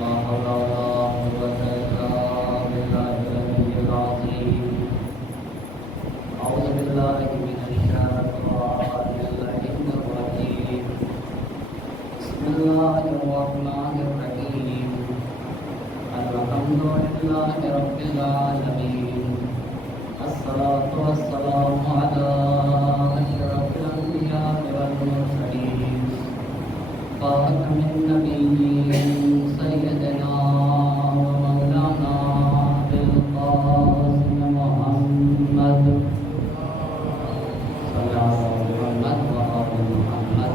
لا حول ولا قوة إلا بالله العلي العظيم. أعوذ بالله من الشيطان اللعين الرجيم. بسم الله الرحمن الرحيم. الحمد لله رب العالمين. الصلاة والسلام على أشرف الأنبياء والمرسلين خاتم النبيين سيدنا ومولانا بالقاسم محمد صلى الله عليه محمد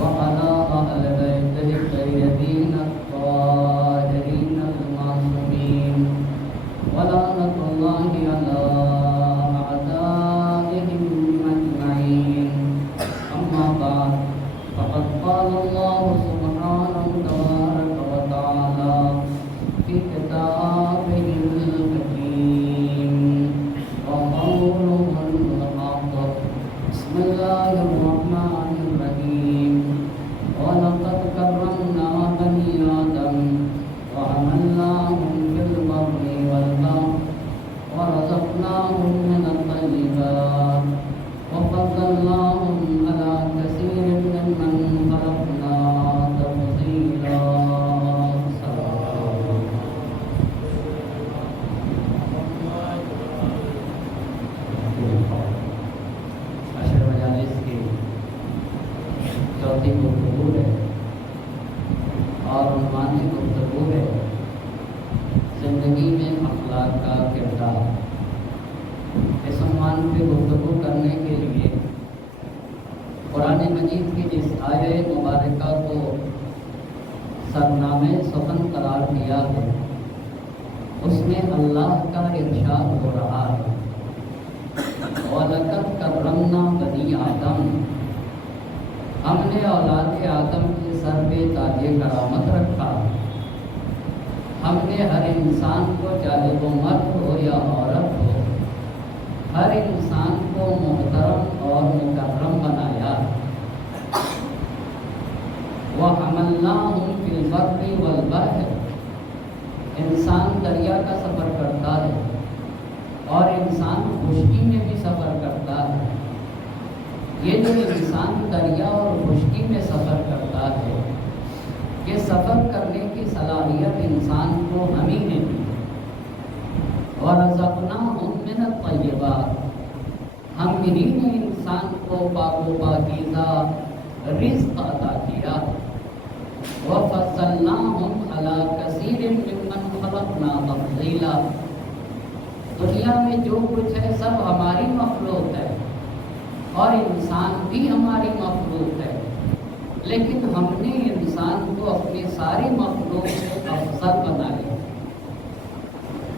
وعلى أهل بيته الطيبين الطاهرين المعصومين ولعنة الله على أعدائهم أجمعين. أما بعد فقد قال الله سبحانه تبارك وتعالى في كتابه الحكيم وقوله الحق. بسم الله الرحمن الرحيم. ولقد كرمنا بني آدم وحملناهم في البر والبحر ورزقناهم من الطيبات وفضلناهم على كثير ممن خلقنا تفضيلا. عشر مجالس کی چوتھی گفتگو ہے اور عنوان گفتگو ہے زندگی میں اخلاق کا کردار. اس عنوان پہ گفتگو کرنے کے لیے قرآن مجید کی اس آیہ مبارکہ کو سرنامے سخن قرار دیا ہے. اس میں اللہ کا ارشاد ہو رہا ہے وَلَقَدْ كَرَّمْنَا بَنِي آدَمَ. ہم نے اولاد آدم کے سر پہ تاج کرامت رکھا. ہم نے ہر انسان کو چاہے وہ مرد ہو یا عورت ہو ہر انسان کو محترم اور مکرم بنایا. وَحَمَلْنَاهُمْ فِي الْبَرِّ وَالْبَحْرِ. انسان دریا کا سفر کرتا ہے اور انسان خشکی میں بھی سفر کرتا ہے. یہ جو انسان دریا اور خشکی میں سفر کرتا ہے یہ سفر کرنے کی صلاحیت انسان کو ہم ہی نے دی. وَرَزَقْنَاهُم مِّنَ الطَّيِّبَاتِ. ہم ہی نے انسان کو پاک و پاکیزہ رزق عطا کیا. وَفَضَّلْنَاهُمْ عَلَىٰ كَثِيرٍ مِّمَّنْ خَلَقْنَا تَفْضِيلًا. دنیا میں جو کچھ ہے سب ہماری مخلوق ہے اور انسان بھی ہماری مخلوق ہے، لیکن ہم نے انسان کو اپنی ساری مخلوق سے افضل بنایا.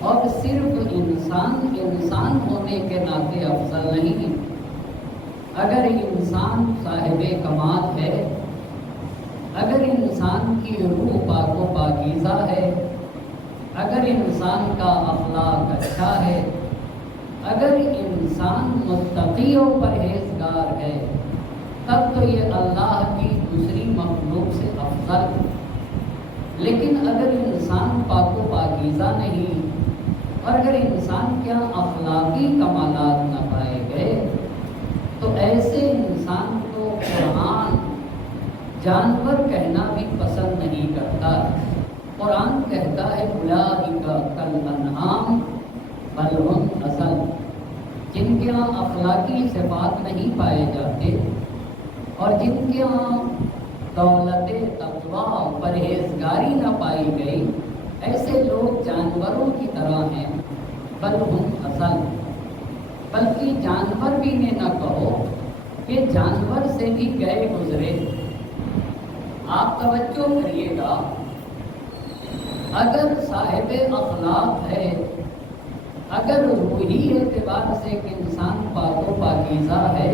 اور صرف انسان ہونے کے ناطے افضل نہیں. اگر انسان صاحب کمال ہے، اگر انسان کی روح پاک و پاکیزہ ہے، اگر انسان کا اخلاق اچھا ہے، اگر انسان متقی و پرہیزگار ہے تب تو یہ اللہ کی دوسری مخلوق سے افضل ہے. لیکن اگر انسان پاک و پاکیزہ نہیں اور اگر انسان کے اخلاقی کمالات نہ پائے گئے تو ایسے انسان کو قرآن جانور کہنا بھی پسند نہیں کرتا. قرآن کہتا ہے اولئک کالانعام بل ہم اضل. جن کے ہاں اخلاقی صفات نہیں پائے جاتے اور جن کے ہاں دولت تقویٰ پرہیزگاری نہ پائی گئی ایسے لوگ جانوروں کی طرح ہیں. بل ہم اضل. بلکہ جانور بھی نے نہ کہو کہ جانور سے بھی گئے گزرے. آپ توجہ کریے گا، اگر صاحب اخلاق ہے، اگر روحی اعتبار سے ایک انسان پاک و پاکیزہ ہے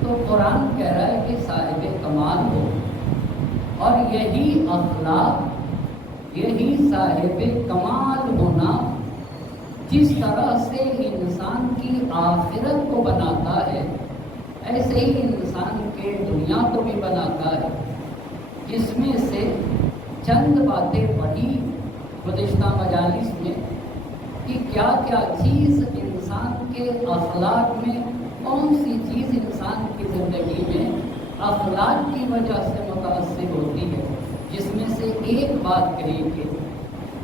تو قرآن کہہ رہا ہے کہ صاحب کمال ہو. اور یہی اخلاق، یہی صاحب کمال ہونا جس طرح سے انسان کی آخرت کو بناتا ہے ایسے ہی انسان کے دنیا کو بھی بناتا ہے، جس میں سے چند باتیں پڑھی گزشتہ مجالس میں کہ کیا کیا چیز انسان کے اخلاق میں، کون سی چیز انسان کی زندگی میں اخلاق کی وجہ سے متاثر ہوتی ہے، جس میں سے ایک بات کہی کہ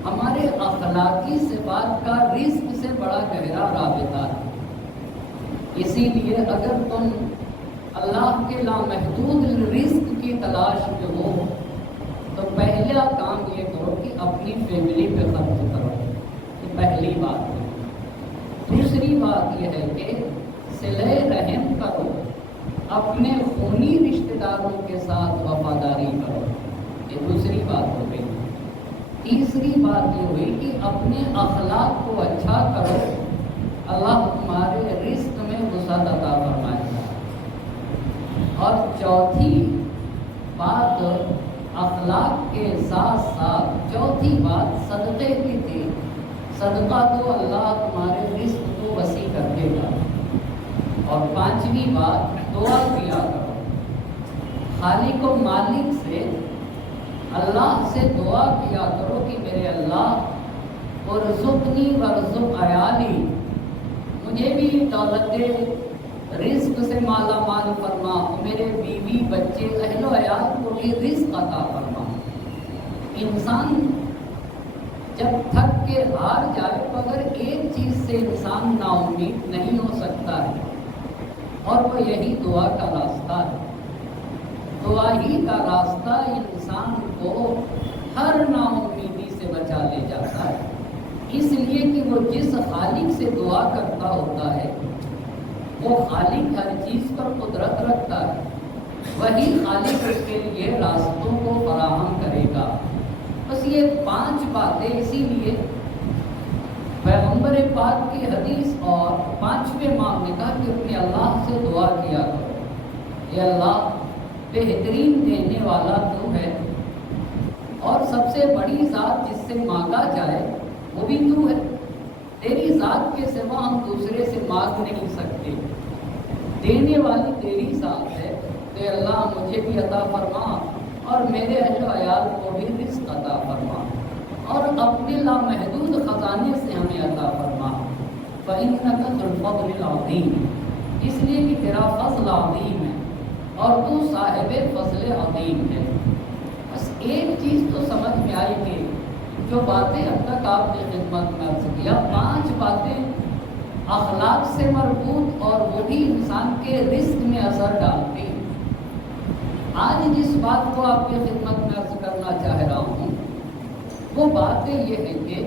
ہمارے اخلاقی صفات کا رزق سے بڑا گہرا رابطہ ہے۔ اسی لیے اگر تم اللہ کے لامحدود رزق کی تلاش میں ہو تو پہلا کام یہ کرو کہ اپنی فیملی پہ خرچ کرو، یہ پہلی بات ہے۔ دوسری بات یہ ہے کہ صلہ رحم کرو، اپنے خونی رشتہ داروں کے ساتھ وفاداری کرو، یہ دوسری بات ہو گئی۔ تیسری بات یہ ہوئی کہ اپنے اخلاق کو اچھا کرو، اللہ تمہارے رزق میں وسعت عطا فرمائے گا۔ اور چوتھی بات اخلاق کے ساتھ ساتھ چوتھی بات صدقے کی تھی، صدقہ تو اللہ تمہارے رزق کو وسیع کر دے گا۔ اور پانچویں بات دعا کیا کرو، خالق و مالک سے اللہ سے دعا کیا کرو کہ میرے اللہ ارزقنی ورزق عیالی، مجھے بھی دولت رزق سے مالا مال فرما، میرے بیوی بچے اہل و عیال کو بھی رزق عطا فرما۔ انسان جب تھک کے ہار جائے تو اگر ایک چیز سے انسان نا امید نہیں ہو سکتا ہے، اور وہ یہی دعا کا راستہ ہے۔ دعا ہی کا راستہ انسان کو ہر نا امیدی سے بچا لے جاتا ہے، اس لیے کہ وہ جس خالق سے دعا کرتا ہوتا ہے وہ خالق ہر چیز پر قدرت رکھتا ہے، وہی خالق اس کے لیے راستوں کو فراہم کرے گا۔ بس یہ 5 باتیں، اسی لیے پیغمبر پاک کی حدیث اور 5ویں ماہ نے کہا کہ اپنے اللہ سے دعا کیا کرو، اے اللہ بہترین دینے والا تو ہے، اور سب سے بڑی ذات جس سے مانگا جائے وہ بھی تو ہے، تیری ذات کے سوا ہم دوسرے سے مانگ نہیں سکتے، دینے والی تیری ذات ہے، تو اللہ مجھے بھی عطا فرما اور میرے اہل و عیال کو بھی رزق عطا فرما، اور اپنے لامحدود خزانے سے ہمیں عطا فرما۔ فَإِنَّكَ ذُو الْفَضْلِ الْعَظِيمِ، اس لیے کہ تیرا فضل عظیم ہے اور تو صاحب فضل عظیم ہے۔ بس ایک چیز تو سمجھ میں آئی کہ جو باتیں اب تک آپ نے خدمت میں عرض کیا، 5 باتیں اخلاق سے مربوط اور وہ بھی انسان کے رزق میں اثر ڈالتی ہیں۔ آج جس بات کو آپ کی خدمت میں عرض کرنا چاہ رہا ہوں وہ باتیں یہ ہے کہ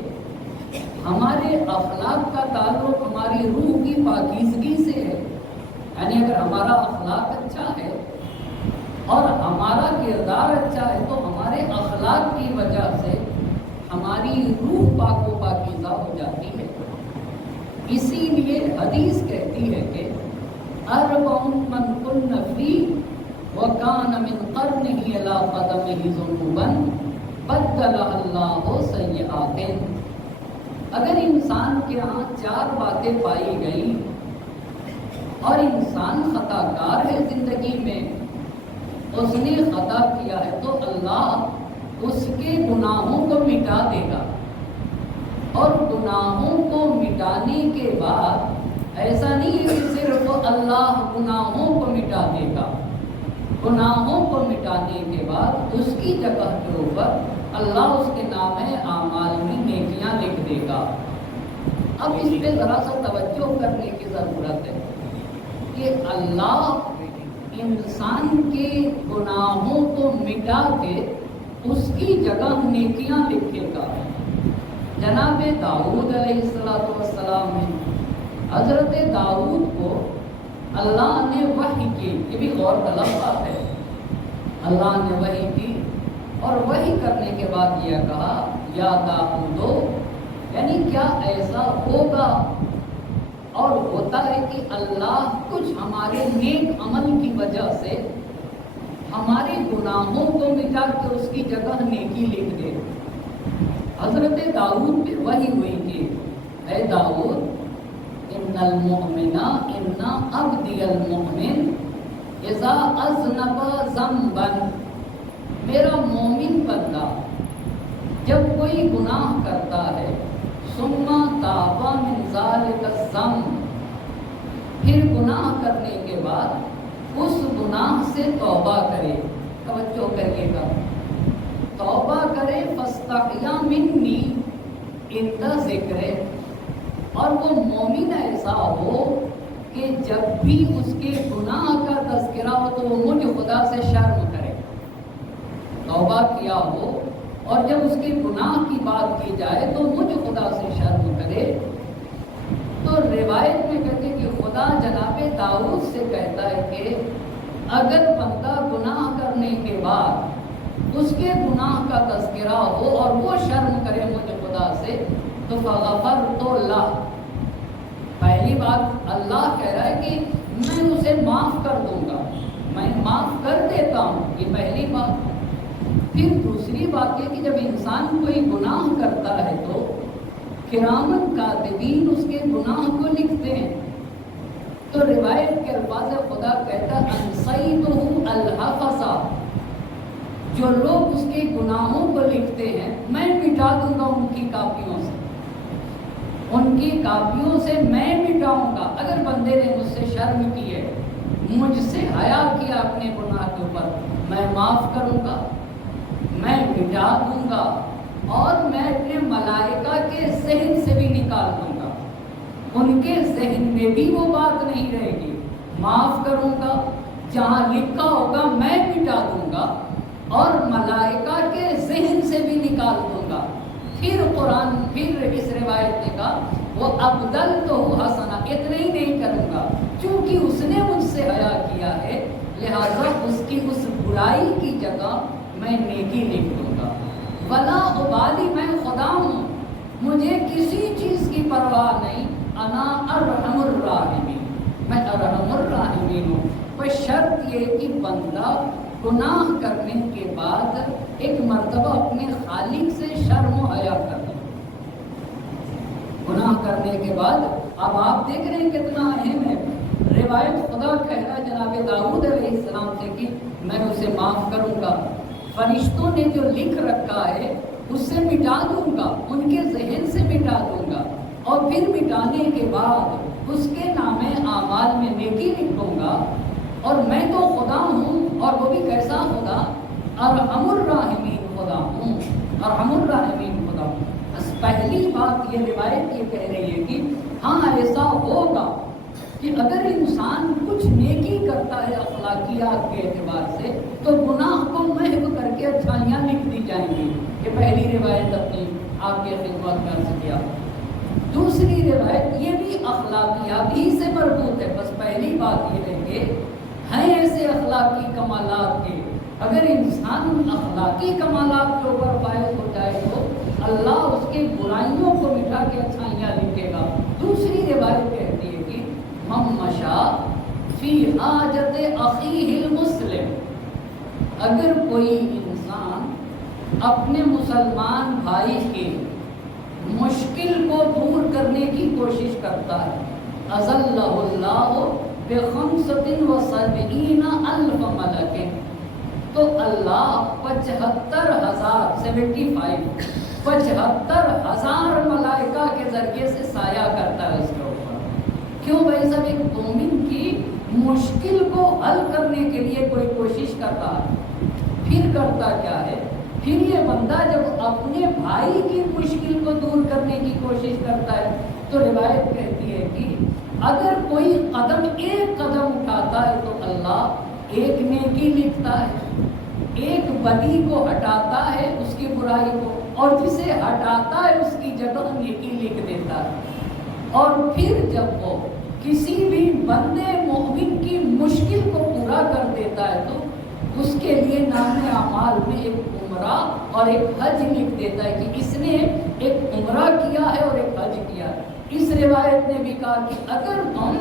ہمارے اخلاق کا تعلق ہماری روح کی پاکیزگی سے ہے، یعنی اگر ہمارا اخلاق اچھا ہے اور ہمارا کردار اچھا ہے تو ہمارے اخلاق کی وجہ سے ہماری روح پاک و پاکیزہ ہو جاتی ہے۔ اسی لیے حدیث کہتی ہے کہ اربع من کن فیہ وکان من قرنہ الی قدمہ ذنوبا بدلہ اللہ سیئات۔ اگر انسان کے ہاں 4 باتیں پائی گئی اور انسان خطا کار ہے زندگی میں، اس نے خطا کیا ہے تو اللہ اس کے گناہوں کو مٹا دے گا، اور گناہوں کو مٹانے کے بعد ایسا نہیں ہے کہ صرف اللہ گناہوں کو مٹا دے گا، گناہوں کو مٹانے کے بعد اس کی جگہ کے اوپر اللہ اس کے نام اعمال میں نیکیاں لکھ دے گا۔ اب اس پہ ذرا سا توجہ کرنے کی ضرورت ہے کہ اللہ انسان کے گناہوں کو مٹا کے اس کی جگہ نیکیاں لکھے گا۔ جناب داؤد علیہ السلام نے، حضرت داؤد کو اللہ نے وحی کی، یہ بھی غور طلب بات ہے، اللہ نے وحی کی اور وحی کرنے کے بعد یہ کہا یا داؤدو، یعنی کیا ایسا ہوگا اور ہوتا ہے کہ اللہ کچھ ہمارے نیک عمل کی وجہ سے ہمارے گناہوں کو مٹا کے اس کی جگہ نیکی لکھ دے۔ حضرت داؤد پہ وحی ہوئی کہ اے داؤد ان المؤمن ان عبدی المؤمن اذا اذنب ذنبا، میرا مومن بندہ جب کوئی گناہ کرتا ہے ثم تاب من ذلک الذنب، پھر گناہ کرنے کے بعد اس گناہ سے توبہ کرے، توجہ کریے گا، توبہ کرے فاستحیا منی عند ذکر، اور وہ مومن ایسا ہو کہ جب بھی اس کے گناہ کا تذکرہ ہو تو وہ مجھ خدا سے شرم کرے، توبہ کیا ہو اور جب اس کے گناہ کی بات کی جائے تو مجھ خدا سے شرم کرے۔ تو روایت میں کہتے ہیں کہ خدا جناب داؤد سے کہتا ہے کہ اگر بندہ گناہ کرنے کے بعد اس کے گناہ کا تذکرہ ہو اور وہ شرم کرے مجھ خدا سے تو فغفرت لہ، پہلی بات اللہ کہہ رہا ہے کہ میں اسے معاف کر دوں گا، میں معاف کر دیتا ہوں، یہ پہلی بات۔ پھر دوسری بات یہ کہ جب انسان کوئی گناہ کرتا ہے تو کرامن کاتبین اس کے گناہ کو لکھتے ہیں، تو روایت کے الفاظ خدا کہتا انسیتہ الحفظہ، جو لوگ اس کے گناہوں کو لکھتے ہیں میں مٹا دوں گا ان کی کاپیوں سے، ان کی کاپیوں سے میں مٹاؤں گا۔ اگر بندے نے مجھ سے شرم کی ہے، مجھ سے حیا کیا اپنے گناہ کے اوپر، میں معاف کروں گا، میں مٹا دوں گا، اور میں اپنے ملائکہ کے ذہن سے بھی نکال دوں گا، ان کے ذہن میں بھی وہ بات نہیں رہے گی، معاف کروں گا، جہاں لکھا ہوگا میں مٹا دوں گا، اور ملائکہ کے ذہن سے بھی نکال دوں گا۔ پھر قرآن، پھر اس روایت نے کہا وہ ابدل تو حسنا، اتنا ہی نہیں کروں گا، چونکہ اس نے مجھ سے حیا کیا ہے لہذا اس کی اس برائی کی جگہ میں نیکی لکھ دوں گا۔ ولا ابالی، میں خدا ہوں، مجھے کسی چیز کی پرواہ نہیں، انا ارحم الراحمین، میں ارحم الراحمین ہوں۔ کوئی شرط یہ کہ بندہ گناہ کرنے کے بعد ایک مرتبہ اپنے خالق سے شرم و حیا کرے، گناہ کرنے کے بعد۔ اب آپ دیکھ رہے ہیں کتنا اہم ہے، روایت خدا کہہ رہا جناب داؤد علیہ السلام سے کہ میں اسے معاف کروں گا، فرشتوں نے جو لکھ رکھا ہے اس سے مٹا دوں گا، ان کے ذہن سے مٹا دوں گا، اور پھر مٹانے کے بعد اس کے نام اعمال میں نیکی لکھوں گا، اور میں تو خدا ہوں، اور وہ بھی کیسا خدا، ارحم الراحمین خدا ہوں، ارحم الراحمین خدا ہوں۔ بس پہلی بات یہ روایت یہ کہہ رہی ہے کہ ہاں ایسا ہوگا کہ اگر انسان کچھ نیکی کرتا ہے اخلاقیات کے اعتبار سے تو گناہ کو محو کر کے اچھائیاں لکھ دی جائیں گی۔ یہ پہلی روایت اپنی آپ کے خدمت میں عرض کیا۔ دوسری روایت یہ بھی اخلاقیات ہی سے مربوط ہے، بس پہلی بات یہ ہے کہ ہیں ایسے اخلاقی کمالات کے، اگر انسان اخلاقی کمالات کے اوپر فائز ہو جائے تو اللہ اس کے برائیوں کو مٹا کے اچھائیاں لکھے گا۔ دوسری روایت کہتی ہے کہ من مشا فی حاجت اخیہ المسلم، اگر کوئی انسان اپنے مسلمان بھائی کے مشکل کو دور کرنے کی کوشش کرتا ہے، اذلہ اللہ بخمسۃ وسبعین الف ملک، تو اللہ 75,000 ملائکہ کے ذریعے سے سایہ کرتا ہے اس کے اوپر۔ کیوں بھائی صاحب، ایک مومن کی مشکل کو حل کرنے کے لیے کوئی کوشش کرتا ہے، پھر کرتا کیا ہے، پھر یہ بندہ جب اپنے بھائی کی مشکل کو دور کرنے کی کوشش کرتا ہے تو روایت کہتی ہے کہ اگر کوئی قدم، ایک قدم اٹھاتا ہے تو اللہ ایک نیکی لکھتا ہے، ایک بدی کو ہٹاتا ہے اس کی برائی کو، اور جسے ہٹاتا ہے اس کی جگہ نیکی لکھ دیتا ہے۔ اور پھر جب وہ کسی بھی بندے مومن کی مشکل کو پورا کر دیتا ہے تو اس کے لیے نام اعمال میں ایک عمرہ اور ایک حج لکھ دیتا ہے کہ اس نے ایک عمرہ کیا ہے اور ایک حج کیا ہے۔ اس روایت نے بھی کہا کہ اگر تم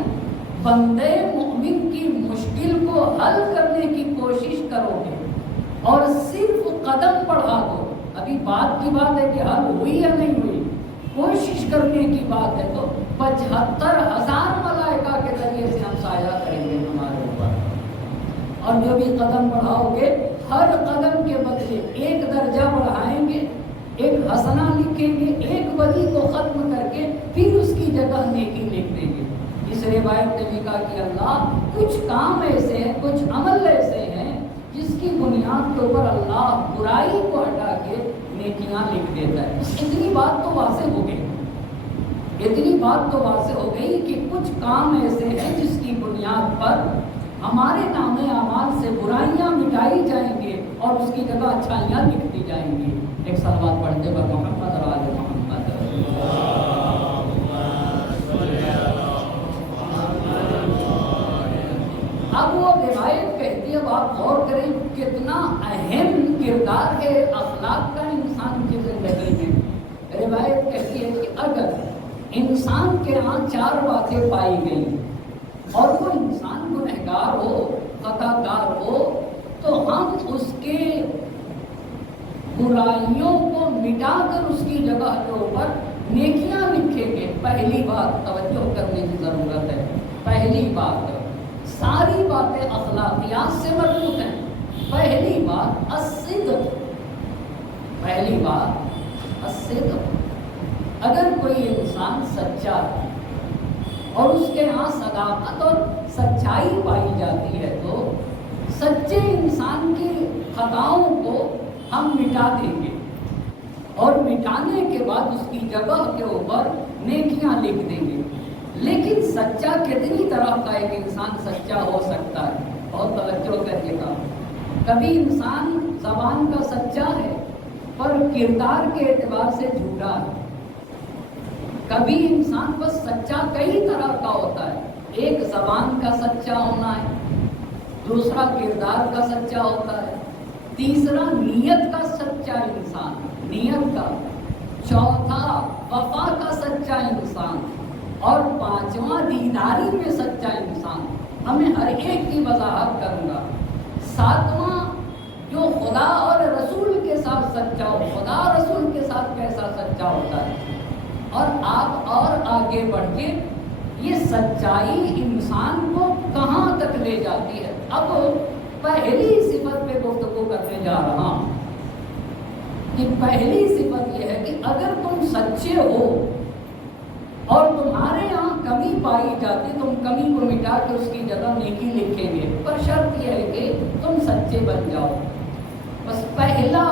بندے مومن کی مشکل کو حل کرنے کی کوشش کرو گے اور صرف قدم بڑھا دو، ابھی بات کی بات ہے کہ حل ہوئی یا نہیں ہوئی، کوشش کرنے کی بات ہے، تو 75,000 ملائکہ کے ذریعے سے ہم سایہ کریں گے تمہارے اوپر۔ اور جو بھی قدم بڑھاؤ گے ہر قدم کے بدلے ایک درجہ بڑھائیں گے، ایک حسنہ لکھیں گے، ایک بری کو ختم کر کے پھر اس کی جگہ نیکی لکھ دیں گے۔ اس روایت نے بھی کہا کہ اللہ کچھ کام ایسے ہیں، کچھ عمل ایسے ہیں جس کی بنیاد کے اوپر اللہ برائی کو ہٹا کے نیکیاں لکھ دیتا ہے۔ اتنی بات تو واضح ہو گئی، اتنی بات تو واضح ہو گئی کہ کچھ کام ایسے ہیں جس کی بنیاد پر ہمارے نامے اعمال سے برائیاں مٹائی جائیں گے اور اس کی جگہ اچھائیاں لکھتی جائیں گی۔ ایک صلوات پڑھتے ہوئے محمد اور آل محمد۔ اب وہ روایت کہتی ہے، اب آپ غور کریں کتنا اہم کردار ہے اخلاق کا انسان کی زندگی میں۔ روایت کہتی ہے کہ اگر انسان کے ہاں 4 باتیں پائی گئی اور وہ انسان گنہگار ہو، خطا کار ہو، تو ہم اس کے برائیوں کو مٹا کر اس کی جگہ کے اوپر نیکیاں لکھیں گے۔ پہلی بات توجہ کرنے کی ضرورت ہے۔ پہلی بات، ساری باتیں اخلاقیات سے مربوط ہیں۔ پہلی بات الصدق، پہلی بات الصدق۔ اگر کوئی انسان سچا ہے اور اس کے ہاں صداقت اور سچائی پائی جاتی ہے تو سچے انسان کی خطاؤں کو ہم مٹا دیں گے اور مٹانے کے بعد اس کی جگہ کے اوپر نیکیاں لکھ دیں گے۔ لیکن سچا کتنی طرح کا ایک انسان سچا ہو سکتا ہے؟ بہت توجہ کریے گا۔ کبھی انسان زبان کا سچا ہے پر کردار کے اعتبار سے جھوٹا ہے۔ کبھی انسان بس سچا کئی طرح کا ہوتا ہے، ایک زبان کا سچا ہونا ہے، دوسرا کردار کا سچا ہوتا ہے، تیسرا نیت کا سچا انسان، نیت کا، چوتھا وفا کا سچا انسان، اور پانچواں دینداری میں سچا انسان۔ ہمیں ہر ایک کی وضاحت کروں گا۔ ساتواں جو خدا اور رسول کے ساتھ سچا ہو، خدا رسول کے ساتھ کیسا سچا ہوتا ہے، اور آپ اور آگے بڑھ کے یہ سچائی انسان کو کہاں تک لے جاتی ہے۔ اب پہلی صفت پہ گفتگو کرنے جا رہا ہوں کہ پہلی صفت یہ ہے کہ اگر تم سچے ہو اور تمہارے یہاں کمی پائی جاتی، تم کمی کو مٹا کے اس کی جگہ نیکی لکھیں گے، پر شرط یہ ہے کہ تم سچے بن جاؤ۔ بس پہلا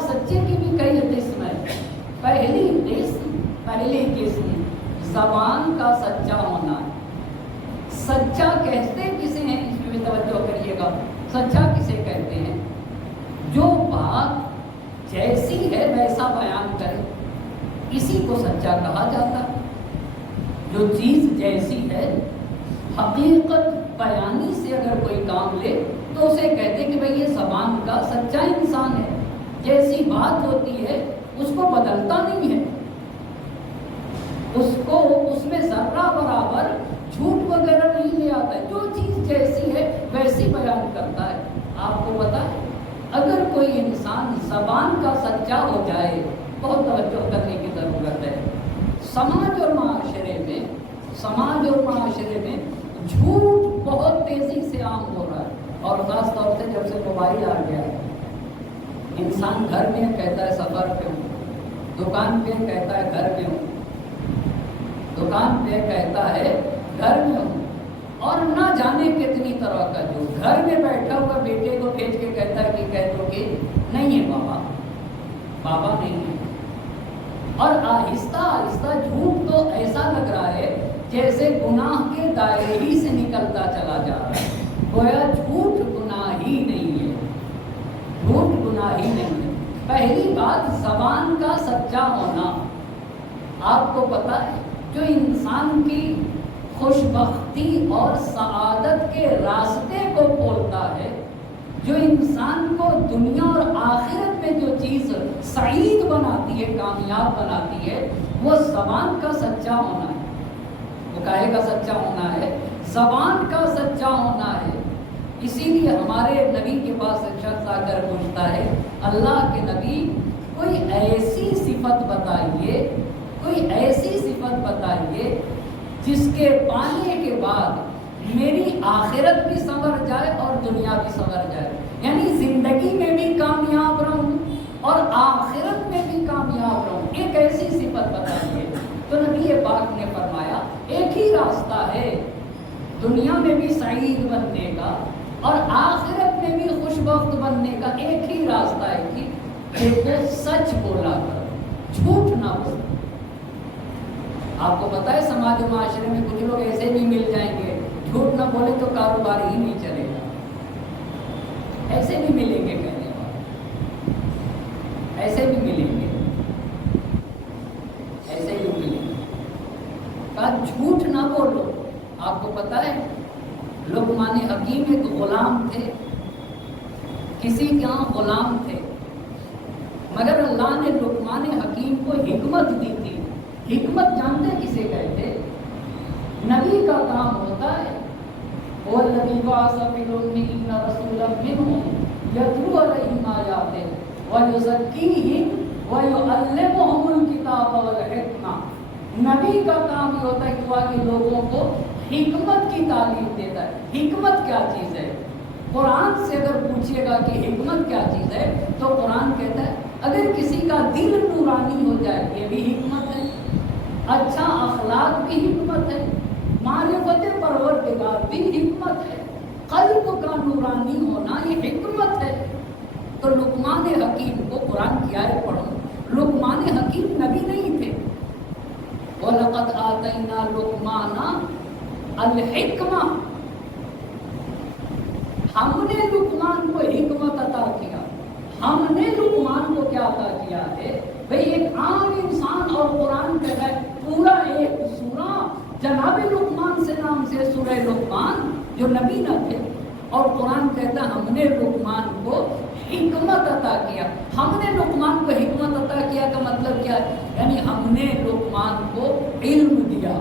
سچے کی بھی کئی قسم ہے۔ پہلی قسم زبان کا سچا ہونا ہے۔ سچا کہتے کسے ہیں، اس میں بھی توجہ کریے گا۔ سچا کسے کہتے ہیں؟ جو بات جیسی ہے ویسا بیان کرے، اسی کو سچا کہا جاتا ہے۔ جو چیز جیسی ہے، حقیقت بیانی سے اگر کوئی کام لے تو اسے کہتے ہیں کہ بھئی یہ زبان کا سچا انسان ہے۔ جیسی بات ہوتی ہے اس کو بدلتا نہیں ہے، اس میں ذرہ برابر جھوٹ وغیرہ نہیں لے آتا ہے، جو چیز جیسی ہے ویسی بیان کرتا ہے۔ آپ کو پتا ہے اگر کوئی انسان زبان کا سچا ہو جائے، بہت توجہ کرنے کی ضرورت ہے۔ سماج اور معاشرے میں جھوٹ بہت تیزی سے عام ہو رہا ہے، اور خاص طور سے جب سے موبائل آ گیا ہے۔ انسان گھر میں کہتا ہے سفر پہ ہوں، دکان پہ کہتا ہے گھر پہ ہوں، دکان پہ کہتا ہے گھر میں ہوں، اور نہ جانے کتنی طرح کا جو گھر میں بیٹھا ہوا بیٹے کو بھیج کے کہتا ہے کہ کہہ دو کہ نہیں ہے بابا نہیں ہے۔ اور آہستہ آہستہ جھوٹ تو ایسا لگ رہا ہے جیسے گناہ کے دائرے ہی سے نکلتا چلا جا رہا ہے، گویا جھوٹ گناہ ہی نہیں ہے، جھوٹ گناہ ہی نہیں ہے۔ پہلی بات زبان کا سچا ہونا۔ آپ کو پتا ہے جو انسان کی خوش بختی اور سعادت کے راستے کو کھولتا ہے، جو انسان کو دنیا اور آخرت میں جو چیز سعید بناتی ہے، کامیاب بناتی ہے، وہ زبان کا سچا ہونا ہے۔ وہ کاہے کا سچا ہونا ہے؟ زبان کا سچا ہونا ہے۔ اسی لیے ہمارے نبی کے پاس ایک شخص آ کر پوچھتا ہے، اللہ کے نبی کوئی ایسی صفت بتائیے، کوئی ایسی صفت بتائیے جس کے پانے کے بعد میری آخرت بھی سنور جائے اور دنیا بھی سنور جائے، یعنی زندگی میں بھی کامیاب رہوں اور آخرت میں بھی کامیاب دنیا میں بھی سعید بننے کا اور آخرت میں بھی خوش بخت بننے کا ایک ہی راستہ ہے کہ سچ بولا کر، جھوٹ نہ بولو۔ آپ کو پتا ہے سماج و معاشرے میں کچھ لوگ ایسے بھی مل جائیں گے، جھوٹ نہ بولے تو کاروبار ہی نہیں چلے گا، ایسے بھی ملیں گے، کہنے والے ایسے بھی ملیں گے، ایسے بھی ملیں گے۔ کہا جھوٹ نہ بولو۔ آپ کو پتا ہے لقمان حکیم ایک غلام تھے، کسی کے یہاں غلام تھے، مگر اللہ نے لقمان حکیم کو حکمت دی تھی۔ حکمت جانتے کسے کہتے؟ نبی کا کام ہوتا ہے، وَالَّذِي بَعَثَ فِي الْأُمِّيِّينَ رَسُولًا مِّنْهُمْ يَتْلُو عَلَيْهِمْ آيَاتِهِ وَيُزَكِّيهِمْ وَيُعَلِّمُهُمُ الْكِتَابَ وَالْحِکْمَةَ۔ نبی کا کام یہ ہوتا ہے کہ وہ کہ لوگوں کو حکمت کی تعلیم دیتا ہے۔ حکمت کیا چیز ہے؟ قرآن سے اگر پوچھئے گا کہ حکمت کیا چیز ہے تو قرآن کہتا ہے اگر کسی کا دل نورانی ہو جائے یہ بھی حکمت ہے، اچھا اخلاق بھی حکمت ہے، معرفت پروردگار بھی حکمت ہے، قلب کا نورانی ہونا یہ حکمت ہے۔ تو لقمان حکیم کو قرآن کی آیت پڑھو، لقمان حکیم نبی نہیں تھے۔ وَلَقَدْ آتَيْنَا لُقْمَانَ الحکمہ، ہم نے لقمان کو حکمت عطا کیا۔ ہم نے لقمان کو کیا عطا کیا ہے؟ بھئی ایک عام انسان اور قرآن کہتا ہے پورا ایک سورہ جناب لقمان سے نام سے سورہ لقمان جو نبی نہ تھے، اور قرآن کہتا ہے ہم نے لقمان کو حکمت عطا کیا۔ ہم نے لقمان کو حکمت عطا کیا کا مطلب کیا ہے؟ یعنی ہم نے لقمان کو علم دیا،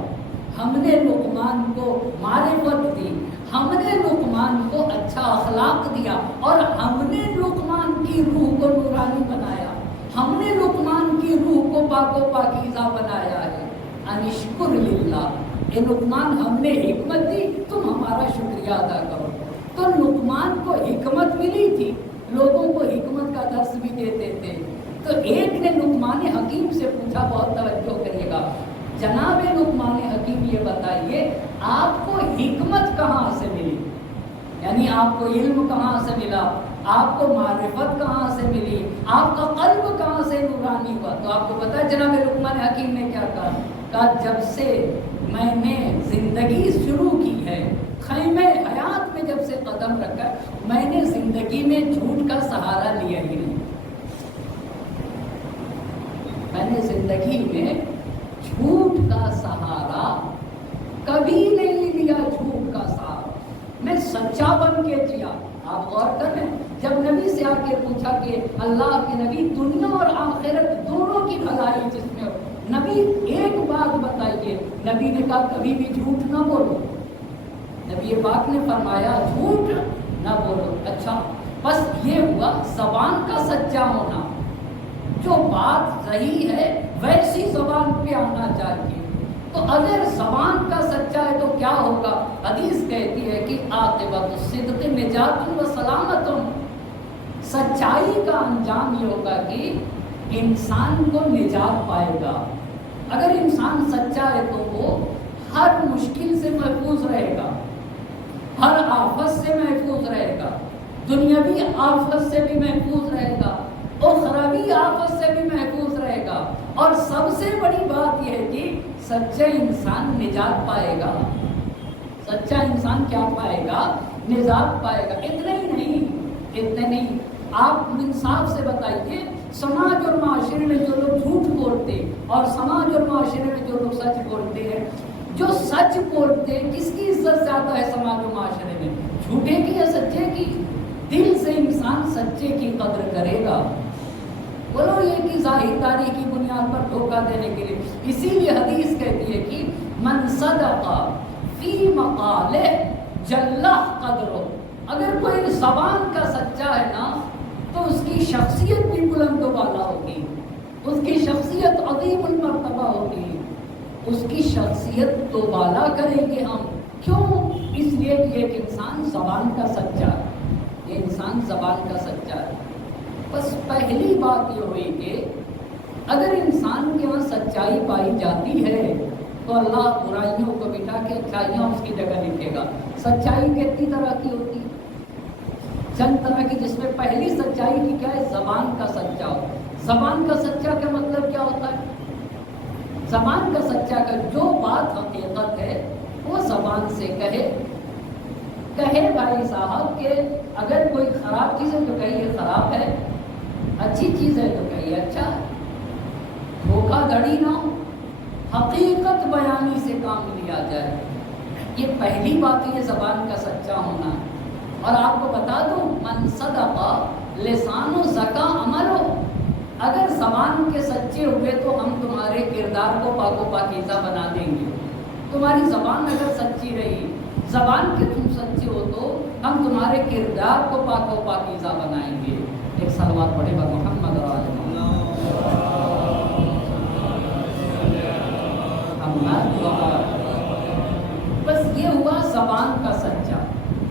ہم نے لقمان کو معرفت دی، ہم نے لقمان کو اچھا اخلاق دیا، اور ہم نے لقمان کی روح کو نورانی بنایا، ہم نے لقمان کی روح کو پاک و پاکیزہ بنایا ہے۔ انشکر للہ، اے لقمان ہم نے حکمت دی، تم ہمارا شکریہ ادا کرو۔ تو لقمان کو حکمت ملی تھی، لوگوں کو حکمت کا درس بھی دیتے تھے۔ تو ایک نے لقمان حکیم سے پوچھا، بہت توجہ کریے گا، جناب لقمان حکیم یہ بتائیے آپ کو حکمت کہاں سے ملی؟ یعنی آپ کو علم کہاں سے ملا، آپ کو معرفت کہاں سے ملی، آپ کا قلب کہاں سے نورانی ہوا؟ تو آپ کو پتا ہے جناب لقمان حکیم نے کیا کہا؟ کہا جب سے میں نے زندگی شروع کی ہے، خیمہ حیات میں جب سے قدم رکھا، میں نے زندگی میں جھوٹ کا سہارا لیا ہی نہیں۔ میں نے زندگی میں جھوٹ کا سہارا کبھی نہیں لیا، جھوٹ کا سہارا میں سچا بن کے جیا۔ آپ غور کر رہے ہیں، جب نبی سے آ کے پوچھا کہ اللہ کے نبی دنیا اور آخرت دونوں کی بھلائی جس میں ہو، نبی ایک بات بتائیے، نبی نے کہا کبھی بھی جھوٹ نہ بولو۔ نبی پاک نے فرمایا جھوٹ نہ بولو۔ اچھا بس یہ ہوا زبان کا سچا ہونا، جو بات صحیح ہے ویسی زبان پہ آنا چاہیے۔ تو اگر زبان کا سچا ہے تو کیا ہوگا؟ حدیث کہتی ہے کہ عاقبۃ الصدق نجات و سلامت، سچائی کا انجام یہ ہوگا کہ انسان کو نجات پائے گا۔ اگر انسان سچا ہے تو وہ ہر مشکل سے محفوظ رہے گا، ہر آفت سے محفوظ رہے گا، دنیاوی آفت سے بھی محفوظ رہے گا، اخروی آفت سے بھی محفوظ رہے گا، اور سب سے بڑی بات یہ ہے کہ سچا انسان نجات پائے گا۔ سچا انسان کیا پائے گا؟ نجات پائے گا۔ اتنا نہیں، آپ انصاف سے بتائیے، سماج اور معاشرے میں جو لوگ جھوٹ بولتے اور سماج اور معاشرے میں جو لوگ سچ بولتے ہیں، جو سچ بولتے ہیں کس کی عزت زیادہ ہے سماج و معاشرے میں؟ جھوٹے کی یا سچے کی؟ دل سے انسان سچے کی قدر کرے گا، بولو یہ کہ ظاہر داری کی بنیاد پر دھوکہ دینے کے لیے۔ اسی لیے حدیث کہتی ہے کہ من صدق فی مقالہ جلہ قدرہ، اگر کوئی زبان کا سچا ہے نا تو اس کی شخصیت بھی بلند و بالا ہوگی، اس کی شخصیت عظیم المرتبہ ہوگی، اس کی شخصیت تو بالا کریں گے ہم۔ کیوں؟ اس لیے کہ ایک انسان زبان کا سچا ہے، یہ انسان زبان کا سچا ہے۔ بس پہلی بات یہ ہوئی کہ اگر انسان کے وہاں سچائی پائی جاتی ہے تو اللہ برائیوں کو مٹا کے اچھائیاں اس کی جگہ لکھے گا۔ سچائی کتنی طرح کی ہوتی ہے؟ چند طرح کی، جس میں پہلی سچائی کی کیا ہے؟ زبان کا سچا ہو۔ زبان کا سچا کا مطلب کیا ہوتا ہے؟ زبان کا سچا کا جو بات حقیقت ہے وہ زبان سے کہے بھائی صاحب کہ اگر کوئی خراب چیز ہے تو کہیے خراب ہے، اچھی چیز ہے تو کہیے اچھا ہے، دھوکہ دھڑی نہ ہو، حقیقت بیانی سے کام لیا جائے۔ یہ پہلی بات ہے زبان کا سچا ہونا۔ اور آپ کو بتا دوں، من صدق لسان و زکا عمل ہو، اگر زبان کے سچے ہوئے تو ہم تمہارے کردار کو پاک و پاکیزہ بنا دیں گے۔ تمہاری زبان اگر سچی رہی، زبان کے تم سچے ہو تو ہم تمہارے کردار کو پاک و پاکیزہ بنائیں گے۔ ایک صلوات پڑھے با محمد و آل محمد۔ بس یہ ہوا زبان کا سچا،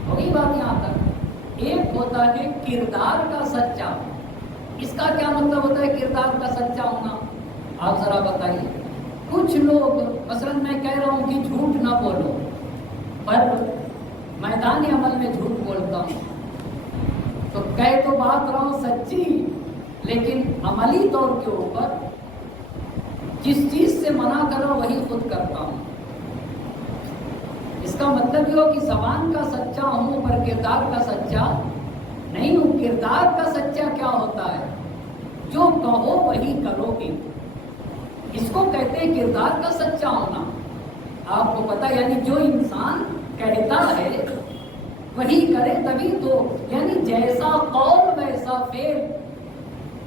ہوگی بات یہاں تک۔ ایک ہوتا ہے کردار کا سچا۔ اس کا کیا مطلب ہوتا ہے کردار کا سچا ہونا؟ آپ ذرا بتائیے۔ کچھ لوگ مثلا میں کہہ رہا ہوں کہ جھوٹ نہ بولو، پر میدان عمل میں جھوٹ بولتا ہوں، تو کہہ تو بات رہا ہوں سچی، لیکن عملی طور کے اوپر جس چیز سے منع کر رہا ہوں وہی خود کرتا ہوں۔ اس کا مطلب یہ ہو کہ زبان کا سچا ہوں پر کردار کا سچا نہیں ہوں۔ کردار کا سچا کیا ہوتا ہے؟ جو کہو وہی کرو گے، اس کو کہتے ہیں کردار کا سچا ہونا۔ آپ کو پتا یعنی جو انسان کہتا ہے وہی کرے تبھی تو، یعنی جیسا قول ویسا فعل۔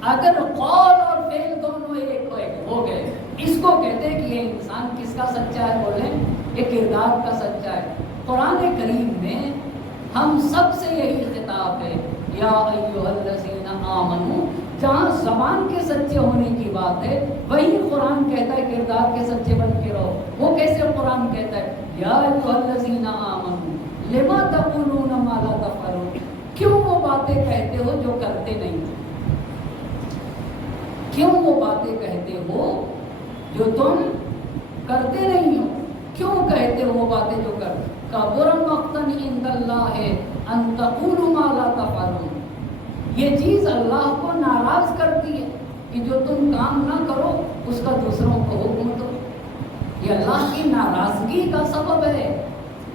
اگر قول اور فعل دونوں ایک ہو گئے، اس کو کہتے ہیں کہ یہ انسان کس کا سچا ہے؟ بولیں یہ کردار کا سچا ہے۔ قرآن کریم میں ہم سب سے یہی خطاب ہے، یا ایھا الذین آمنوا۔ جہاں زبان کے سچے ہونے کی بات ہے وہی قرآن کہتا ہے کردار کے سچے بن کے رہو۔ وہ کیسے قرآن کہتا ہے؟ یا ایھا الذین آمنوا لما تقولون ما لا تفعلون۔ کیوں وہ باتیں کہتے ہو جو کرتے نہیں؟ کیوں وہ باتیں کہتے ہو جو تم کرتے نہیں ہو؟ کیوں کہتے ہو وہ باتیں جو کرتے؟ کبر مقتا عند اللہ ان تقولوا ما لا تفعلون۔ یہ چیز اللہ کو ناراض کرتی ہے کہ جو تم کام نہ کرو اس کا دوسروں کو حکم دو۔ یہ اللہ کی ناراضگی کا سبب ہے،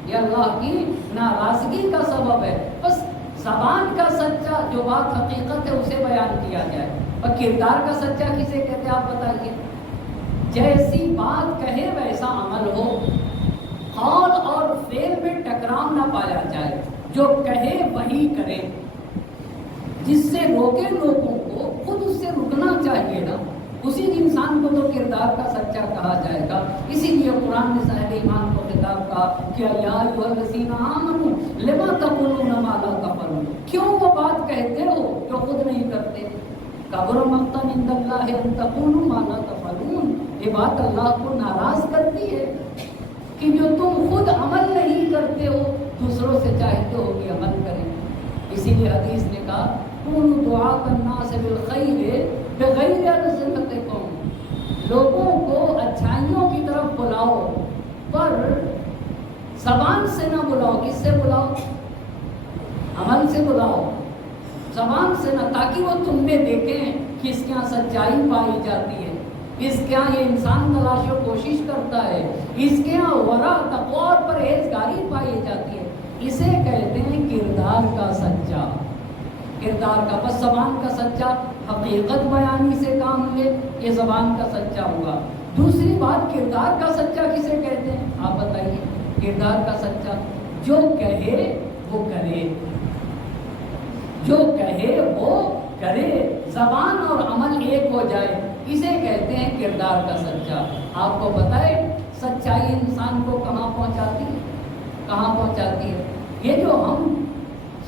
یہ اللہ کی ناراضگی کا سبب ہے۔ بس زبان کا سچا جو بات حقیقت ہے اسے بیان کیا جائے۔ اور کردار کا سچا کسے کہتے ہیں آپ بتائیے؟ جیسی بات کہے ویسا عمل ہو، قول اور فعل میں ٹکراؤ نہ پایا جائے، جو کہے وہی کرے، جس سے روکے لوگوں کو خود اس سے رکنا چاہیے نا، اسی انسان کو تو کردار کا سچا کہا جائے گا۔ اسی لیے قرآن نے صاحب ایمان کو خطاب کہا کہ یا ایھا الذین آمنوا لما تقولون ما لا تفعلون۔ کیوں وہ بات کہتے ہو جو خود نہیں کرتے؟ کبر مقتا عند اللہ ان تقولوا ما لا تفعلون۔ یہ بات اللہ کو ناراض کرتی ہے کہ جو تم خود عمل نہیں کرتے ہو دوسروں سے چاہتے ہو کہ عمل کریں۔ اسی لیے حدیث نے کہا کونوا دعاۃ الناس بالخیر بغیر الزمتکم۔ لوگوں کو اچھائیوں کی طرف بلاؤ پر زبان سے نہ بلاؤ۔ کس سے بلاؤ؟ عمل سے بلاؤ، زبان سے نہ، تاکہ وہ تم میں دیکھیں کہ اس کے یہاں سچائی پائی جاتی ہے، اس کے یہاں یہ انسان تلاش و کوشش کرتا ہے، اس کے یہاں ورع تقویٰ اور پرہیزگاری پائی جاتی ہے۔ اسے کہتے ہیں کردار کا سچا۔ کردار کا بس زبان کا سچا حقیقت بیانی سے کام لے، یہ زبان کا سچا ہوا۔ دوسری بات کردار کا سچا کسے کہتے ہیں آپ بتائیے؟ کردار کا سچا جو کہے وہ کرے، جو کہے وہ کرے، زبان اور عمل ایک ہو جائے، اسے کہتے ہیں کردار کا سچا۔ آپ کو پتہ ہے سچائی انسان کو کہاں پہنچاتی ہے؟ کہاں پہنچاتی ہے؟ یہ جو ہم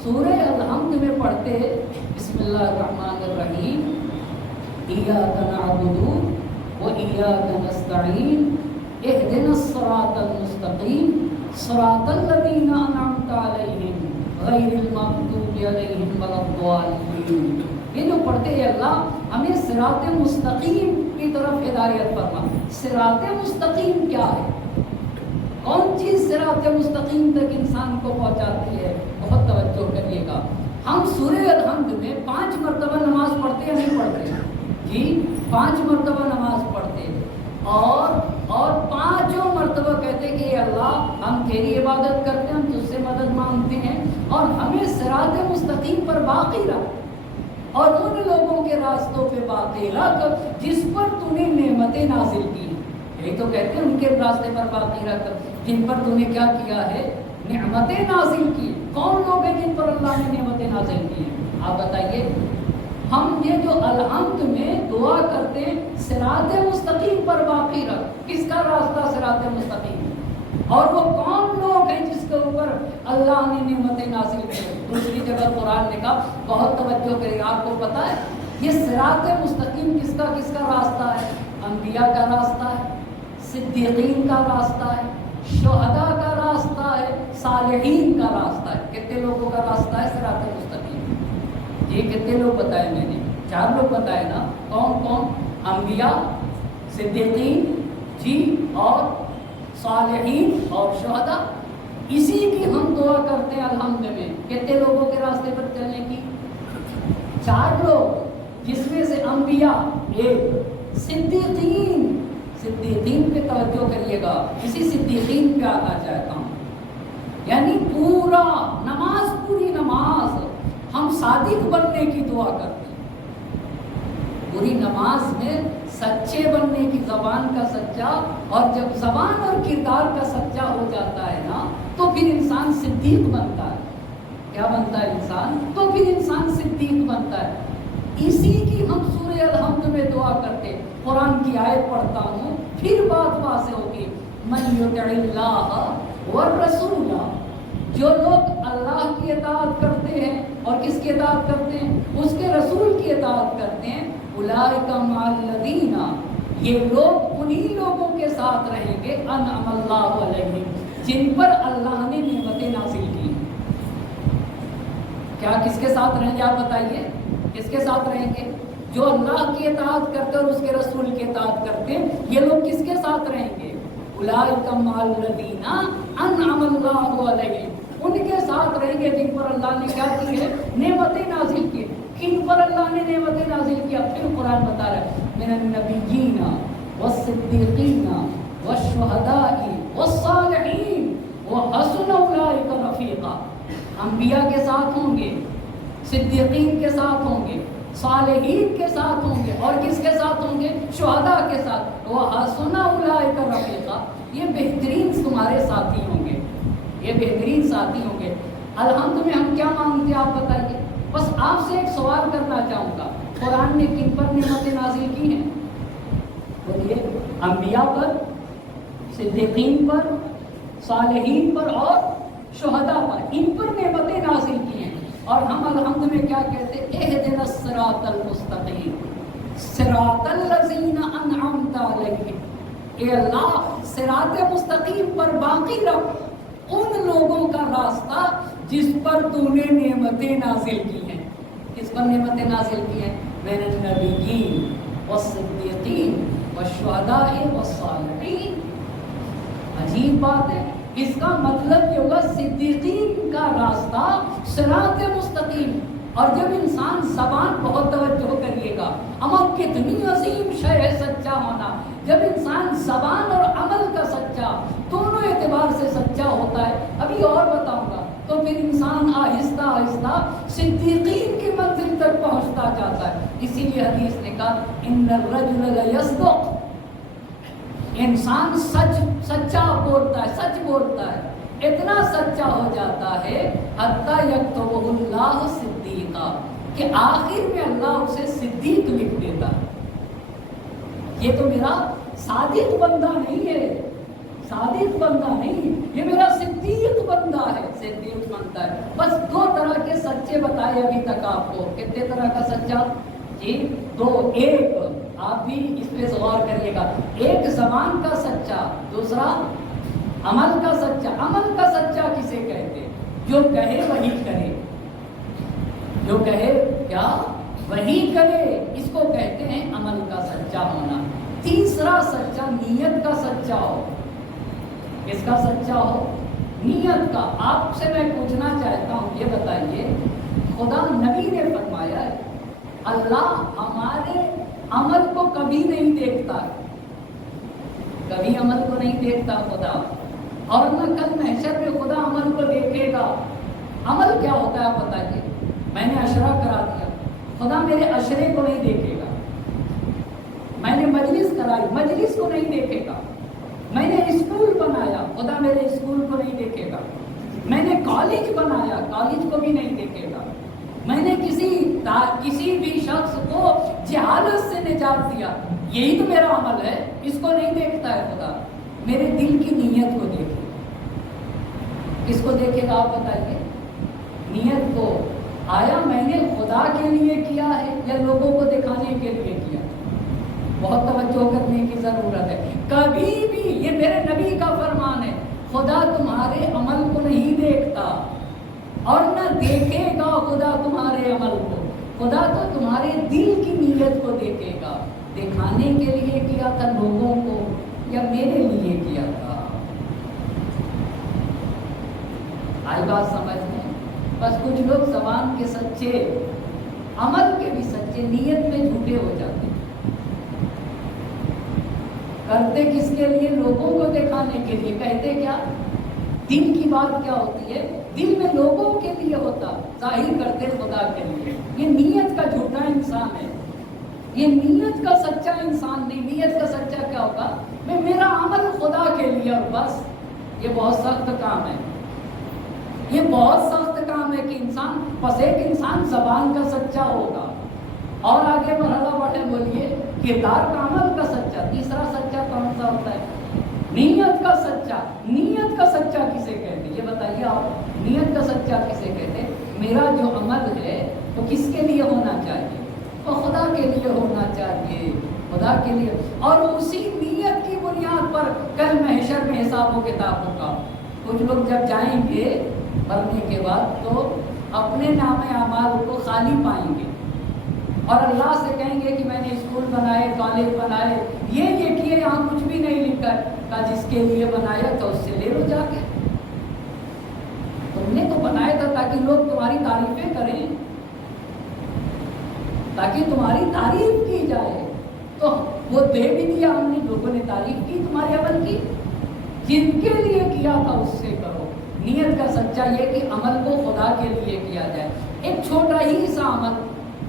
سورہ الحمد میں پڑھتے ہیں بسم اللہ الرحمن الرحیم، ایاک نعبد و ایاک نستعین اہدنا الصراط المستقیم صراط الذین انعمت علیہم غیر المغضوب علیہم ولا الضالین۔ یہ جو پڑھتے ہیں اللہ ہمیں صراط مستقیم کی طرف ہدایت فرما۔ صراط مستقیم کیا ہے؟ کون چیز صراط مستقیم تک انسان کو پہنچاتی ہے؟ بہت توجہ کریے گا۔ ہم سورہ الحمد میں 5 مرتبہ نماز پڑھتے یا نہیں پڑھتے؟ جی 5 مرتبہ نماز پڑھتے اور 5 مرتبہ کہتے کہ اے اللہ ہم تیری عبادت کرتے ہیں، ہم تجھ سے مدد مانگتے ہیں اور ہمیں صراط مستقیم پر باقی رکھ اور ان لوگوں کے راستوں پہ باقی رکھ جس پر تو نے نعمتیں نازل کی۔ یہی تو کہتے ہیں ان کے راستے پر باقی رکھ جن پر تو نے کیا کیا ہے؟ نعمتیں نازل کی۔ کون لوگ ہیں جن پر اللہ نے نعمتیں نازل کی ہیں؟ آپ بتائیے۔ ہم یہ جو الحمد میں دعا کرتے ہیں صراط مستقیم پر باقی رکھ، کس کا راستہ صراط مستقیم؟ اور وہ کون لوگ ہیں جس کے اوپر اللہ نے نعمتیں نازل کی؟ دوسری جگہ قرآن نے کہا، بہت توجہ کرے، آپ کو پتا ہے یہ صراط مستقیم کس کا راستہ ہے؟ انبیاء کا راستہ ہے، صدیقین کا راستہ ہے، شہداء کا راستہ ہے، صالحین کا راستہ ہے۔ کتنے لوگوں کا راستہ ہے صراط مستقیم؟ یہ کتنے لوگ بتائے میں نے؟ 4 لوگ بتائے نا۔ کون کون؟ انبیاء، صدیقین جی اور صالحین اور شہداء۔ اسی کی ہم دعا کرتے ہیں الحمد میں۔ کتنے لوگوں کے راستے پر چلنے کی؟ 4 لوگ، جس میں سے انبیاء 1، صدیقین پہ توجہ کریے گا، اسی صدیقین پہ آنا چاہتا ہوں۔ یعنی پورا نماز، پوری نماز ہم صادق بننے کی دعا کرتے ہیں۔ پوری نماز میں سچے بننے کی، زبان کا سچا، اور جب زبان اور کردار کا سچا ہو جاتا ہے نا تو پھر انسان صدیق بنتا ہے۔ کیا بنتا ہے انسان؟ تو پھر انسان صدیق بنتا ہے۔ اسی کی ہم سورہ الحمد میں دعا کرتے، قرآن کی آیت پڑھتا ہوں پھر بات واضح ہوگی۔ من یطع اللہ والرسول، جو لوگ اللہ کی اطاعت کرتے ہیں اور کس کی اطاعت کرتے ہیں؟ اس کے رسول کی اطاعت کرتے ہیں، اولئک مع الذین، یہ لوگ انہی لوگوں کے ساتھ رہیں گے انعم اللہ علیہم، جن پر اللہ نے نعمتیں نازل کی۔ کیا کس کے ساتھ رہیں گے؟ آپ بتائیے، کس کے ساتھ رہیں گے؟ جو اللہ کی اطاعت کرتے اور اس کے رسول کی اطاعت کرتے ہیں، یہ لوگ کس کے ساتھ رہیں گے؟ اولئک مع الذین انعم اللہ علیہم، ان کے ساتھ رہیں گے جن پر اللہ نے کیا کی ہے؟ نعمتیں نازل کی۔ کن پر اللہ نے نعمتیں نازل کیا؟ پھر قرآن بتا رہا ہے، من النبیین والصدیقین والشہداء والصالحین وحسن اولئک رفیقا۔ انبیاء کے ساتھ ہوں گے، صدیقین کے ساتھ ہوں گے، صالحین کے ساتھ ہوں گے، اور کس کے ساتھ ہوں گے؟ شہداء کے ساتھ۔ وحسن اولئک رفیقا، یہ بہترین تمہارے ساتھی ہوں گے، یہ بہترین ساتھی ہوں گے۔ الحمد میں ہم کیا مانگتے ہیں آپ بتائیے؟ بس آپ سے ایک سوال کرنا چاہوں گا، قرآن نے کن پر نعمتیں نازل کی ہیں؟ بولیے۔ انبیاء پر، صدیقین پر، صالحین پر اور شہداء پر، ان پر نعمتیں نازل کی ہیں۔ اور ہم الحمد میں کیا کہتے ہیں؟ اہدنا الصراط المستقیم صراط الذین انعمت علیہم، اے اللہ صراط مستقیم پر باقی رکھ ان لوگوں کا راستہ جس پر تو نے نعمتیں نازل کی ہیں۔ کس پر نعمتیں نازل کی ہیں؟ من النبیین والصدیقین والشہداء والصالحین۔ عجیب بات ہے، اس کا مطلب یہ ہوگا صدیقین کا راستہ صراط مستقیم۔ اور جب انسان زبان، بہت توجہ کریے گا، اما کتنی عظیم شے ہے سچا ہونا، جب انسان زبان اور عمل کا سچا، دونوں اعتبار سے سچا ہوتا ہے، ابھی اور بتاؤں گا، تو پھر انسان آہستہ آہستہ صدیقین کی منزل تک پہنچتا جاتا ہے۔ اسی لیے حدیث نے کہا ان الرجل لیصدق، انسان سچا بولتا ہے، سچ بولتا ہے، اتنا سچا ہو جاتا ہے حتی یکتبہ اللہ صدیقا، کہ آخر میں اللہ اسے صدیق لکھ دیتا ہے۔ یہ تو میرا صادق بندہ نہیں ہے، صادق بندہ نہیں، یہ میرا صدیق بندہ ہے، صدیق بنتا ہے۔ بس 2 طرح کے سچے بتائے ابھی تک آپ کو۔ کتنے طرح کا سچا؟ جی 2۔ ایک آپ بھی اس پہ غور کریے گا، ایک زبان کا سچا، دوسرا عمل کا سچا۔ عمل کا سچا کسے کہتے؟ جو کہے وہی کرے، جو کہے کیا وہی کرے، اس کو کہتے ہیں عمل کا سچا ہونا۔ تیسرا سچا نیت کا سچا ہو۔ کس کا سچا ہو؟ نیت کا۔ آپ سے میں پوچھنا چاہتا ہوں، یہ بتائیے، خدا نبی نے فرمایا ہے اللہ ہمارے عمل کو کبھی نہیں دیکھتا، کبھی عمل کو نہیں دیکھتا خدا، اور نہ کل محشر میں خدا عمل کو دیکھے گا۔ عمل کیا ہوتا ہے آپ بتائیے؟ میں نے عشرہ کرا دیا، خدا میرے عشرے کو نہیں دیکھے گا۔ میں نے مجلس کرائی، مجلس کو نہیں دیکھے گا۔ میں نے اسکول بنایا، خدا میرے اسکول کو نہیں دیکھے گا۔ میں نے کالج بنایا، کالج کو بھی نہیں دیکھے گا۔ میں نے کسی بھی شخص کو جہالت سے نجات دیا، یہی تو میرا عمل ہے، اس کو نہیں دیکھتا ہے خدا، میرے دل کی نیت کو دیکھے۔ کس کو دیکھے گا آپ بتائیے؟ نیت کو۔ آیا میں نے خدا کے لیے کیا ہے یا لوگوں کو دکھانے کے لیے کیا؟ بہت توجہ کرنے کی ضرورت ہے۔ کبھی بھی، یہ میرے نبی کا فرمان ہے، خدا تمہارے عمل کو نہیں دیکھتا اور نہ دیکھے گا خدا تمہارے عمل کو۔ خدا تو تمہارے دل کی نیت کو دیکھے گا، دکھانے کے لیے کیا تھا لوگوں کو یا میرے لیے کیا تھا۔ آئی بات سمجھ میں؟ بس کچھ لوگ زبان کے سچے، عمل کے بھی سچے، نیت میں جھوٹے ہو جاتے ہیں۔ کرتے کس کے لیے؟ لوگوں کو دکھانے کے لیے۔ کہتے کیا؟ دل کی بات کیا ہوتی ہے؟ دل میں لوگوں کے لیے ہوتا، ظاہر کرتے خدا کے لیے۔ یہ نیت کا جھوٹا انسان ہے، یہ نیت کا سچا انسان نہیں۔ نیت کا سچا کیا ہوگا؟ میرا عمل خدا کے لیے اور بس۔ یہ بہت سخت کام ہے، یہ بہت سخت کام ہے کہ انسان، بس ایک انسان زبان کا سچا ہوگا اور آگے مرحلہ بڑھے، بولیے کردار کا، عمل کا سچا۔ تیسرا سچا کون سا ہوتا ہے؟ نیت کا سچا۔ نیت کا سچا کسے کہتے ہیں؟ یہ بتائیے آپ، نیت کا سچا کسے کہتے ہیں؟ میرا جو عمل ہے وہ کس کے لیے ہونا چاہیے؟ وہ خدا کے لیے ہونا چاہیے، خدا کے لیے، اور اسی نیت کی بنیاد پر کل محشر میں حساب و کتاب ہوگا۔ کچھ لوگ جب جائیں گے مرنے کے بعد تو اپنے نام اعمال کو خالی پائیں گے اور اللہ سے کہیں گے کہ میں نے اسکول بنائے، کالج بنائے، یہ کیے، یہاں کچھ بھی نہیں لکھا۔ کہا جس کے لیے بنایا تھا اس سے لے لو جا کے، تم نے تو بنایا تھا تاکہ لوگ تمہاری تعریفیں کریں، تاکہ تمہاری تعریف کی جائے، تو وہ دے بھی دیا ہم نے، لوگوں نے تعریف کی تمہارے عمل کی۔ جن کے لیے کیا تھا اس سے کرو۔ نیت کا سچا یہ کہ عمل کو خدا کے لیے کیا جائے۔ ایک چھوٹا ہی سا عمل،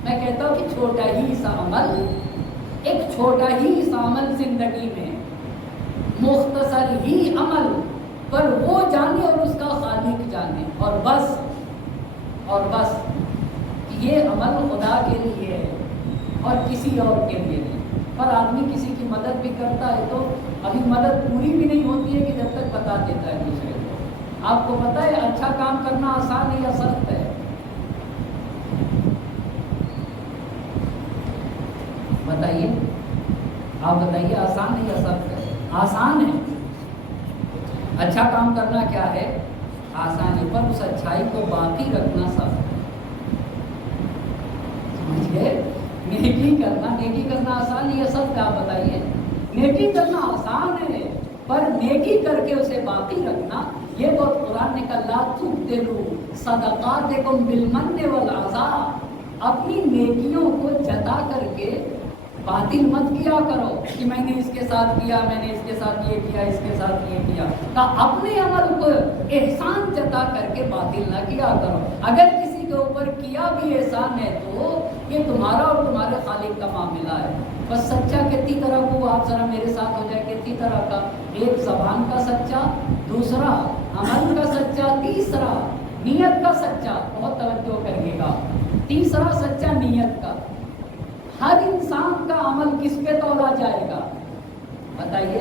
میں کہتا ہوں کہ چھوٹا ہی سا عمل، ایک چھوٹا ہی سا عمل زندگی میں، مختصر ہی عمل، پر وہ جانے اور اس کا خالق جانے، اور بس یہ عمل خدا کے لیے ہے اور کسی اور کے لیے نہیں۔ پر آدمی کسی کی مدد بھی کرتا ہے تو ابھی مدد پوری بھی نہیں ہوتی ہے کہ جب تک بتا دیتا ہے دوسرے کو۔ آپ کو پتہ ہے اچھا کام کرنا آسان ہے یا سخت ہے؟ بتائیے، آپ بتائیے، آسان ہے یا سخت ہے؟ آسان ہے۔ اچھا کام کرنا کیا ہے؟ آسان ہے، پر اس اچھائی کو باقی رکھنا سخت ہے۔ سمجھ گئے؟ نیکی کرنا آسان ہے یا سخت ہے؟ آپ بتائیے۔ نیکی کرنا آسان ہے، پر نیکی کر کے اسے باقی رکھنا، یہ بہت قرآن نے کہا لا تبطلوا صدقاتکم بالمن والعذا، اپنی نیکیوں کو جتا کر کے باطل مت کیا کرو کہ میں نے اس کے ساتھ کیا، میں نے اس کے ساتھ یہ کیا، اس کے ساتھ یہ کیا۔ کہا اپنے عمل کو احسان جتا کر کے باطل نہ کیا کرو۔ اگر کسی کے اوپر کیا بھی احسان ہے تو یہ تمہارا اور تمہارے خالق کا معاملہ ہے۔ بس سچا کتنی طرح کو، آپ ذرا میرے ساتھ ہو جائے، کتنی طرح کا؟ ایک زبان کا سچا، دوسرا عمل کا سچا، تیسرا نیت کا سچا۔ بہت توجہ کریے گا، تیسرا سچا نیت کا۔ ہر انسان کا عمل کس پہ تولا جائے گا بتائیے؟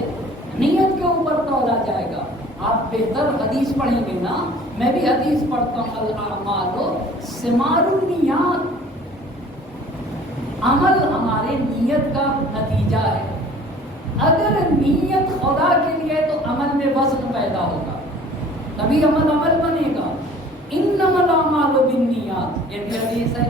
نیت کے اوپر تولا جائے گا۔ آپ بہتر حدیث پڑھیں گے نا، میں بھی حدیث پڑھتا ہوں، الاعمال ثمار النیات، عمل ہمارے نیت کا نتیجہ ہے۔ اگر نیت خدا کے لیے تو عمل میں وزن پیدا ہوگا، تبھی عمل بنے گا۔ انما الاعمال بالنیات، یہ بھی حدیث ہے۔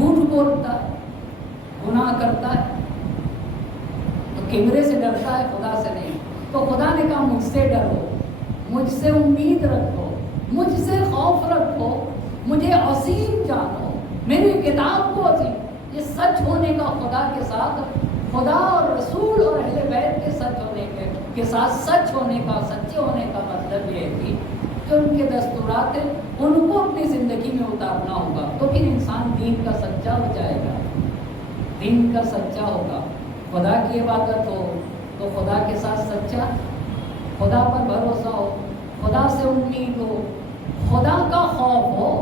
جھوٹ بولتا ہے، گناہ کرتا ہے، تو کیمرے سے ڈرتا ہے، خدا سے نہیں. تو خدا نے کہا مجھ سے ڈرو، مجھ سے امید رکھو، مجھ سے خوف رکھو، مجھے عظیم جانو، میری کتاب کو عظیم. یہ سچ ہونے کا خدا کے ساتھ، خدا اور رسول اور اہل بیت کے سچ ہونے کے ساتھ سچ ہونے کا، سچے ہونے کا مطلب یہ ہے کہ جو ان کے دستورات ہیں ان کو اپنی زندگی میں اتارنا ہوگا. تو پھر انسان دین کا سچا ہو جائے گا، دین کا سچا ہوگا. خدا کی عبادت ہو تو خدا کے ساتھ سچا، خدا پر بھروسہ ہو، خدا سے امید ہو، خدا کا خوف ہو،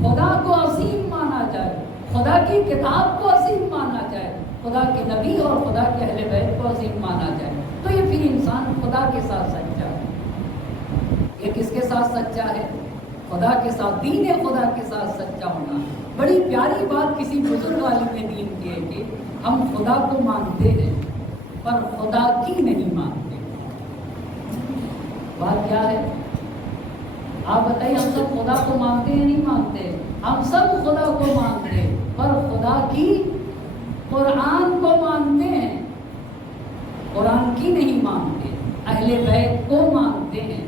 خدا کو عظیم مانا جائے، خدا کی کتاب کو عظیم مانا جائے، خدا کے نبی اور خدا کے اہل بیت کو عظیم مانا جائے. تو یہ پھر انسان خدا کے ساتھ سچا ہے. یہ کس کے ساتھ سچا ہے؟ خدا کے ساتھ. دین خدا کے ساتھ سچا ہونا. بڑی پیاری بات کسی بزرگ عالم نے دین کی ہے کہ ہم خدا کو مانتے ہیں پر خدا کی نہیں مانتے. بات کیا ہے؟ آپ بتائیے، ہم سب خدا کو مانتے ہیں نہیں مانتے؟ ہم سب خدا کو مانتے ہیں پر خدا کی، قرآن کو مانتے ہیں، قرآن کی نہیں مانتے. اہل بیت کو مانتے ہیں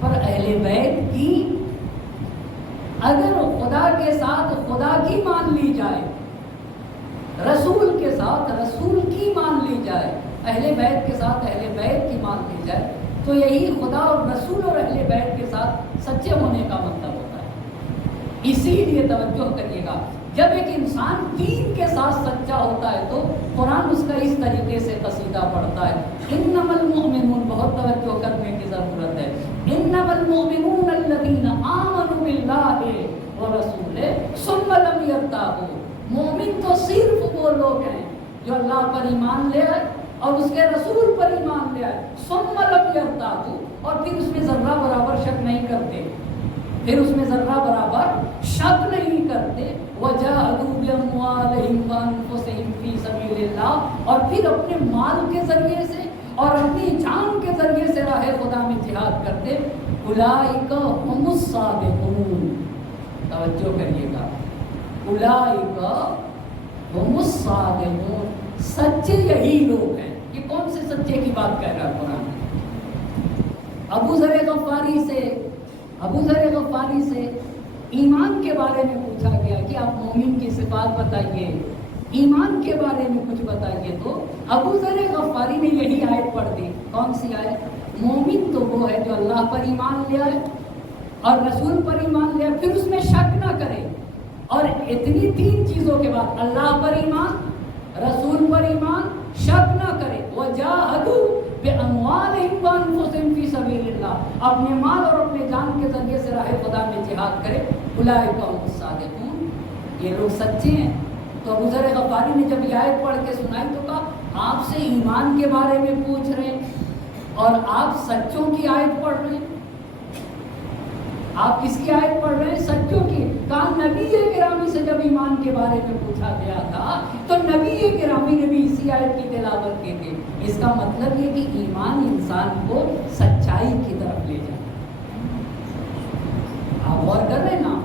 پر اہل بیت کی اگر خدا کے ساتھ خدا کی مان لی جائے، رسول کے ساتھ رسول کی مان لی جائے، اہل بیت کے ساتھ اہل بیت کی مان لی جائے، تو یہی خدا اور رسول اور اہل بیت کے ساتھ سچے ہونے کا مطلب ہوتا ہے. اسی لیے توجہ کریے گا، جب ایک انسان دین کے ساتھ سچا ہوتا ہے تو قرآن اس کا اس طریقے سے قصیدہ پڑھتا ہے. انما المؤمنون، بہت توجہ کرنے کی ضرورت ہے. انما المؤمنون الذین آمنوا باللہ ورسولہ ثم لم یرتابوا. مومن تو صرف وہ لوگ ہیں جو اللہ پر ایمان لے آئے اور اس کے رسول پر ایمان لے آئے. ثم لم یرتابوا، اور پھر اس میں ذرہ برابر شک نہیں کرتے، پھر اس میں ذرہ برابر شک نہیں کرتے. وجاہدوا باموالہم وانفسہم فی سبیل اللہ، اور پھر اپنے مال کے ذریعے سے اور اپنی جان کے ذریعے سے راہ خدا میں جہاد کرتے. اولئک ھم الصادقون. توجہ کریے گا، اولئک ھم الصادقون، سچے یہی لوگ ہیں. یہ کون سے سچے کی بات کہہ رہا ہے قرآن؟ ابو ذر غفاری سے ایمان کے بارے میں پوچھا گیا کہ آپ مومن کی صفات بتائیے، ایمان کے بارے میں کچھ بتائیے. تو ابو ذر غفاری نے یہی آیت پڑھ دی. کون سی آیت؟ مومن تو وہ ہے جو اللہ پر ایمان لے آئے اور رسول پر ایمان لے آئے، پھر اس میں شک نہ کرے. اور اتنی تین چیزوں کے بعد اللہ پر ایمان، رسول پر ایمان، شک نہ کرے. وجاہدوا باموالہم وانفسہم فی سبیل اللہ، اپنے مال اور اپنے جان کے ذریعے سے راہ خدا میں جہاد کرے. اولئک ھم الصادقون، یہ لوگ سچے ہیں. تو ابو ذر غفاری نے جب یہ آیت پڑھ کے سنائی تو کہا آپ سے ایمان کے بارے میں پوچھ رہے ہیں اور آپ سچوں کی آیت پڑھ رہے ہیں. آپ کس کی آیت پڑھ رہے ہیں؟ سچوں کی. کہا نبی گرامی سے جب ایمان کے بارے میں پوچھا گیا تھا تو نبی گرامی نے بھی اسی آیت کی تلاوت کی تھی. اس کا مطلب یہ کہ ایمان انسان کو سچائی کی طرف لے جاتا. آپ غور کر رہے ہیں نا،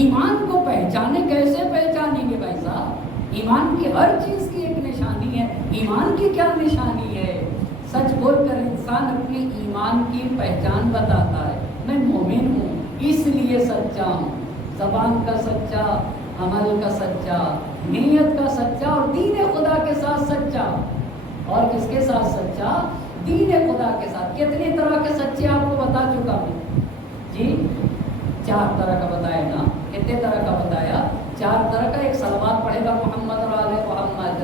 ایمان کو پہچانے، کیسے پہچانیں گے بھائی صاحب؟ ایمان کی ہر چیز کی ایک نشانی ہے. ایمان کی کیا نشانی ہے؟ سچ بول کر انسان اپنی ایمان کی پہچان بتاتا ہے. میں مومن ہوں اس لیے سچا ہوں، زبان کا سچا، عمل کا سچا، نیت کا سچا اور دین خدا کے ساتھ سچا. اور کس کے ساتھ سچا؟ دین خدا کے ساتھ. کتنے طرح کے سچے آپ کو بتا چکا ہوں جی؟ 4 طرح کا بتایا نا. کتنے طرح کا بتایا؟ 4 طرح کا. ایک صلوات پڑھے گا محمد اور آل محمد.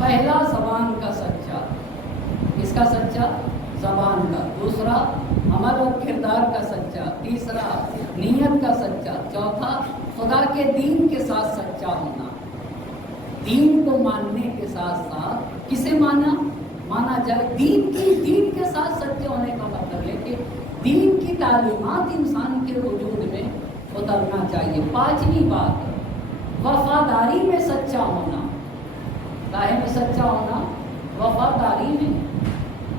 پہلا زبان کا سچا. اس کا سچا؟ زبان کا. دوسرا عمل اور کردار کا سچا. تیسرا نیت کا سچا. چوتھا خدا کے دین کے ساتھ سچا ہونا. دین کو ماننے کے ساتھ ساتھ کسے مانا جائے؟ دین کے ساتھ سچے ہونے کا مطلب ہے کہ دین کی تعلیمات انسان کے وجود میں اترنا چاہیے. 5ویں بات، وفاداری میں سچا ہونا. کاہے میں سچا ہونا؟ وفاداری میں.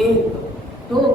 1, 2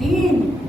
3,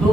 2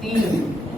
3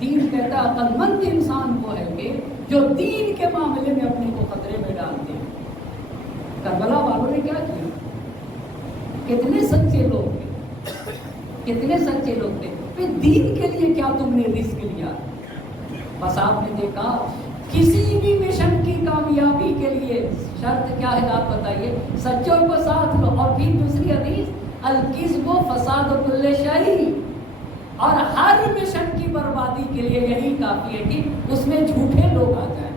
دین کہتا ہے عقل مند انسان وہ ہے کہ جو دین کے معاملے میں اپنے کو خطرے میں ڈالتے ہیں۔ کربلا والوں نے کیا کیا؟ کتنے سچے لوگ تھے، کتنے سچے لوگ تھے، پھر دین کے لیے کیا تم نے رسک لیا؟ بس آپ نے دیکھا کسی بھی مشن کی کامیابی کے لیے شرط کیا ہے آپ بتائیے؟ سچوں کو ساتھ لو، اور پھر دوسری حدیث الکذب فساد کل شیء، اور ہر مشن کی بربادی کے لیے یہی کافی ہے کہ اس میں جھوٹے لوگ آ جائیں،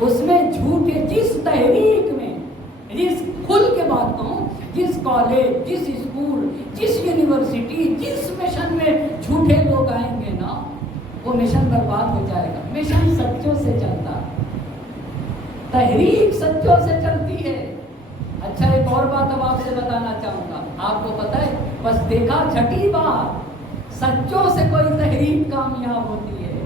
اس میں جھوٹے، جس تحریک میں، جس کھل کے بات کہوں، جس کالج، جس اسکول، جس یونیورسٹی، جس مشن میں جھوٹے لوگ آئیں گے نا، وہ مشن برباد ہو جائے گا۔ مشن سچوں سے چلتا ہے، تحریک سچوں سے چلتی ہے۔ اچھا ایک اور بات اب آپ سے بتانا چاہوں گا، آپ کو پتہ ہے بس دیکھا چھٹی بار سچوں سے کوئی تحریک کامیاب ہوتی ہے،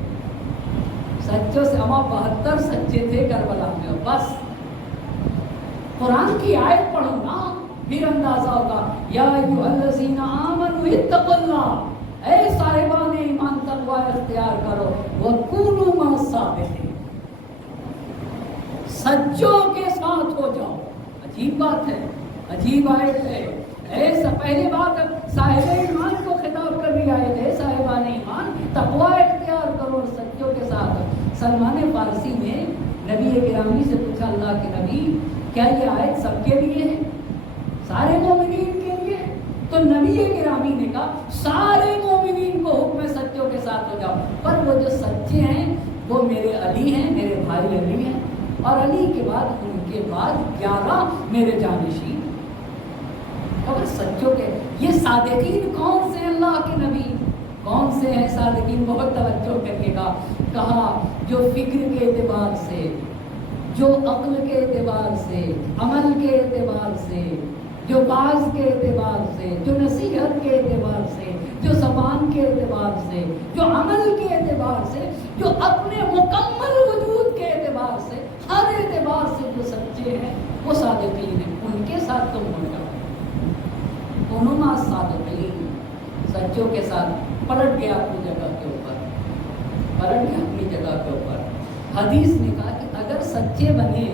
سچوں سے۔ ہم 72 سچے تھے کربلا میں، بس قرآن کی آیت پڑھو نا پھر اندازہ ہوگا، یا ایھا الذین آمنوا اتقوا اللہ، اے صاحبان ایمان تقوی اختیار کرو، وکونوا مع الصادقین، سچوں کے ساتھ ہو جاؤ۔ عجیب بات ہے، عجیب آیت ہے۔ ایسا پہلی بات صاحب ایمان کو خطاب کر رہی آیت ہے، صاحبان ایمان تقوی اختیار کرو اور سچوں کے ساتھ۔ سلمان فارسی نے نبی گرامی سے پوچھا، اللہ کے نبی کیا یہ آیت سب کے لیے ہے، سارے مومنین کے لیے؟ تو نبی گرامی نے کہا سارے مومنین کو حکم سچوں کے ساتھ ہو جاؤ، پر وہ جو سچے ہیں وہ میرے علی ہیں، میرے بھائی علی ہیں، اور علی کے بعد ان کے بعد 11 میرے جانشین۔ اور سچوں کے یہ صادقین کون سے؟ اللہ کے نبی کون سے ہیں صادقین؟ بہت توجہ کریے گا، کہا جو فکر کے اعتبار سے، جو عقل کے اعتبار سے، عمل کے اعتبار سے، جو باز کے اعتبار سے، جو نصیحت کے اعتبار سے، جو زبان کے اعتبار سے، جو عمل کے اعتبار سے، جو اپنے مکمل وجود کے اعتبار سے، ہر اعتبار سے جو سچے ہیں وہ صادقین ہیں، ان کے ساتھ تم ہو جاؤ۔ انہما صادقین، سچوں کے ساتھ۔ پلٹ گیا اپنی جگہ کے اوپر، پلٹ گیا اپنی جگہ کے اوپر۔ حدیث نے کہا کہ اگر سچے بنے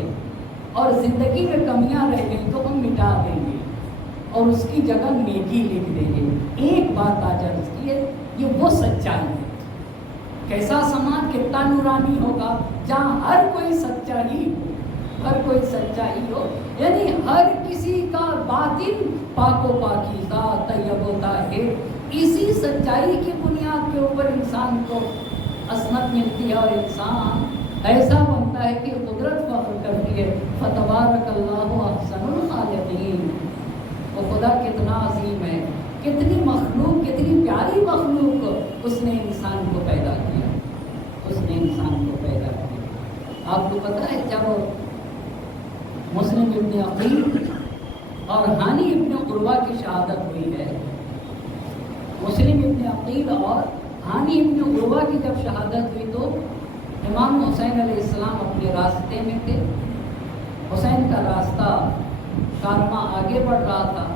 اور زندگی میں کمیاں رہ گئی تو ہم مٹا دیں گے اور اس کی جگہ نیکی لکھ دیں گے۔ ایک بات آج عرض کی ہے، یہ وہ سچائی ہے۔ کیسا سماج کتنا نورانی ہوگا جہاں ہر کوئی سچا ہی ہو، ہر کوئی سچا ہی ہو، یعنی ہر کسی کا باطن پاک و پاکیزہ طیب و طاہر۔ اسی سچائی کی بنیاد کے اوپر انسان کو عصمت ملتی ہے اور انسان ایسا بنتا ہے کہ قدرت فخر کرتی ہے، فتبارک اللہ احسن الخالقین۔ وہ خدا کتنا عظیم ہے، کتنی مخلوق، کتنی پیاری مخلوق اس نے انسان کو پیدا کیا، اس نے انسان کو پیدا کیا۔ آپ کو پتہ ہے جب مسلم ابن عقیل اور ہانی ابن عروہ کی شہادت ہوئی ہے، مسلم ابن عقیل اور ہانی ابن عروہ کی جب شہادت ہوئی تو امام حسین علیہ السلام اپنے راستے میں تھے۔ حسین کا راستہ کارواں آگے بڑھ رہا تھا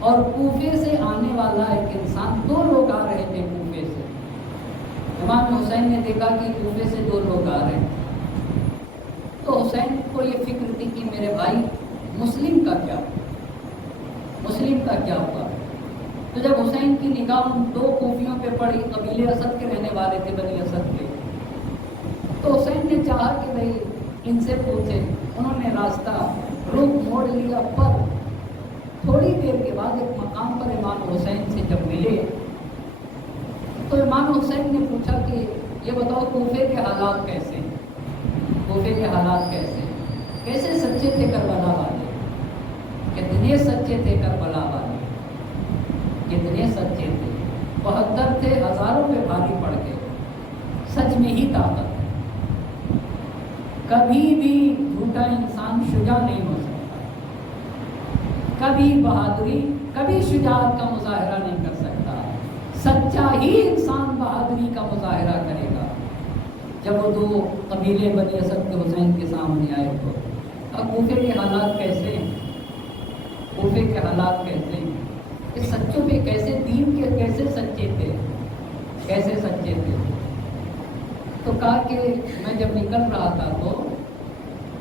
اور کوفے سے آنے والا ایک انسان، 2 لوگ آ رہے تھے کوفے سے۔ امام حسین نے دیکھا کہ کوفے سے 2 لوگ آ رہے ہیں، تو حسین کو یہ فکر تھی کہ میرے بھائی مسلم کا کیا، مسلم کا کیا ہوگا۔ تو جب حسین کی نگاہ ان 2 کوفیوں پہ پڑی، قبیلے اسد کے رہنے والے تھے، بنی اسد کے، تو حسین نے چاہا کہ بھئی ان سے پوچھے۔ انہوں نے راستہ رخ موڑ لیا، پر تھوڑی دیر کے بعد ایک مقام پر امام حسین سے جب ملے تو امام حسین نے پوچھا کہ یہ بتاؤ کوفے کے حالات کیسے ہیں، کوفے کے حالات کیسے ہیں، کیسے سچے تھے کربلا والے، کتنے سچے تھے کربلا والے، کتنے سچے تھے۔ 72 تھے، ہزاروں پہ بھاری پڑ گئے۔ سچ میں ہی طاقت ہے، کبھی بھی جھوٹا انسان شجاع نہیں ہو سکتا، کبھی بہادری، کبھی شجاعت کا مظاہرہ نہیں کر سکتا۔ سچا ہی انسان بہادری کا مظاہرہ کرے گا۔ جب وہ 2 قبیلے بنی اسد کے حسین کے سامنے آئے تو اب کوفے کے حالات کیسے ہیں، کوفے کے حالات کیسے ہیں، کہ سچوں پہ کیسے، دین کے کیسے سچے تھے، کیسے سچے تھے؟ تو کہا کہ میں جب نکل رہا تھا تو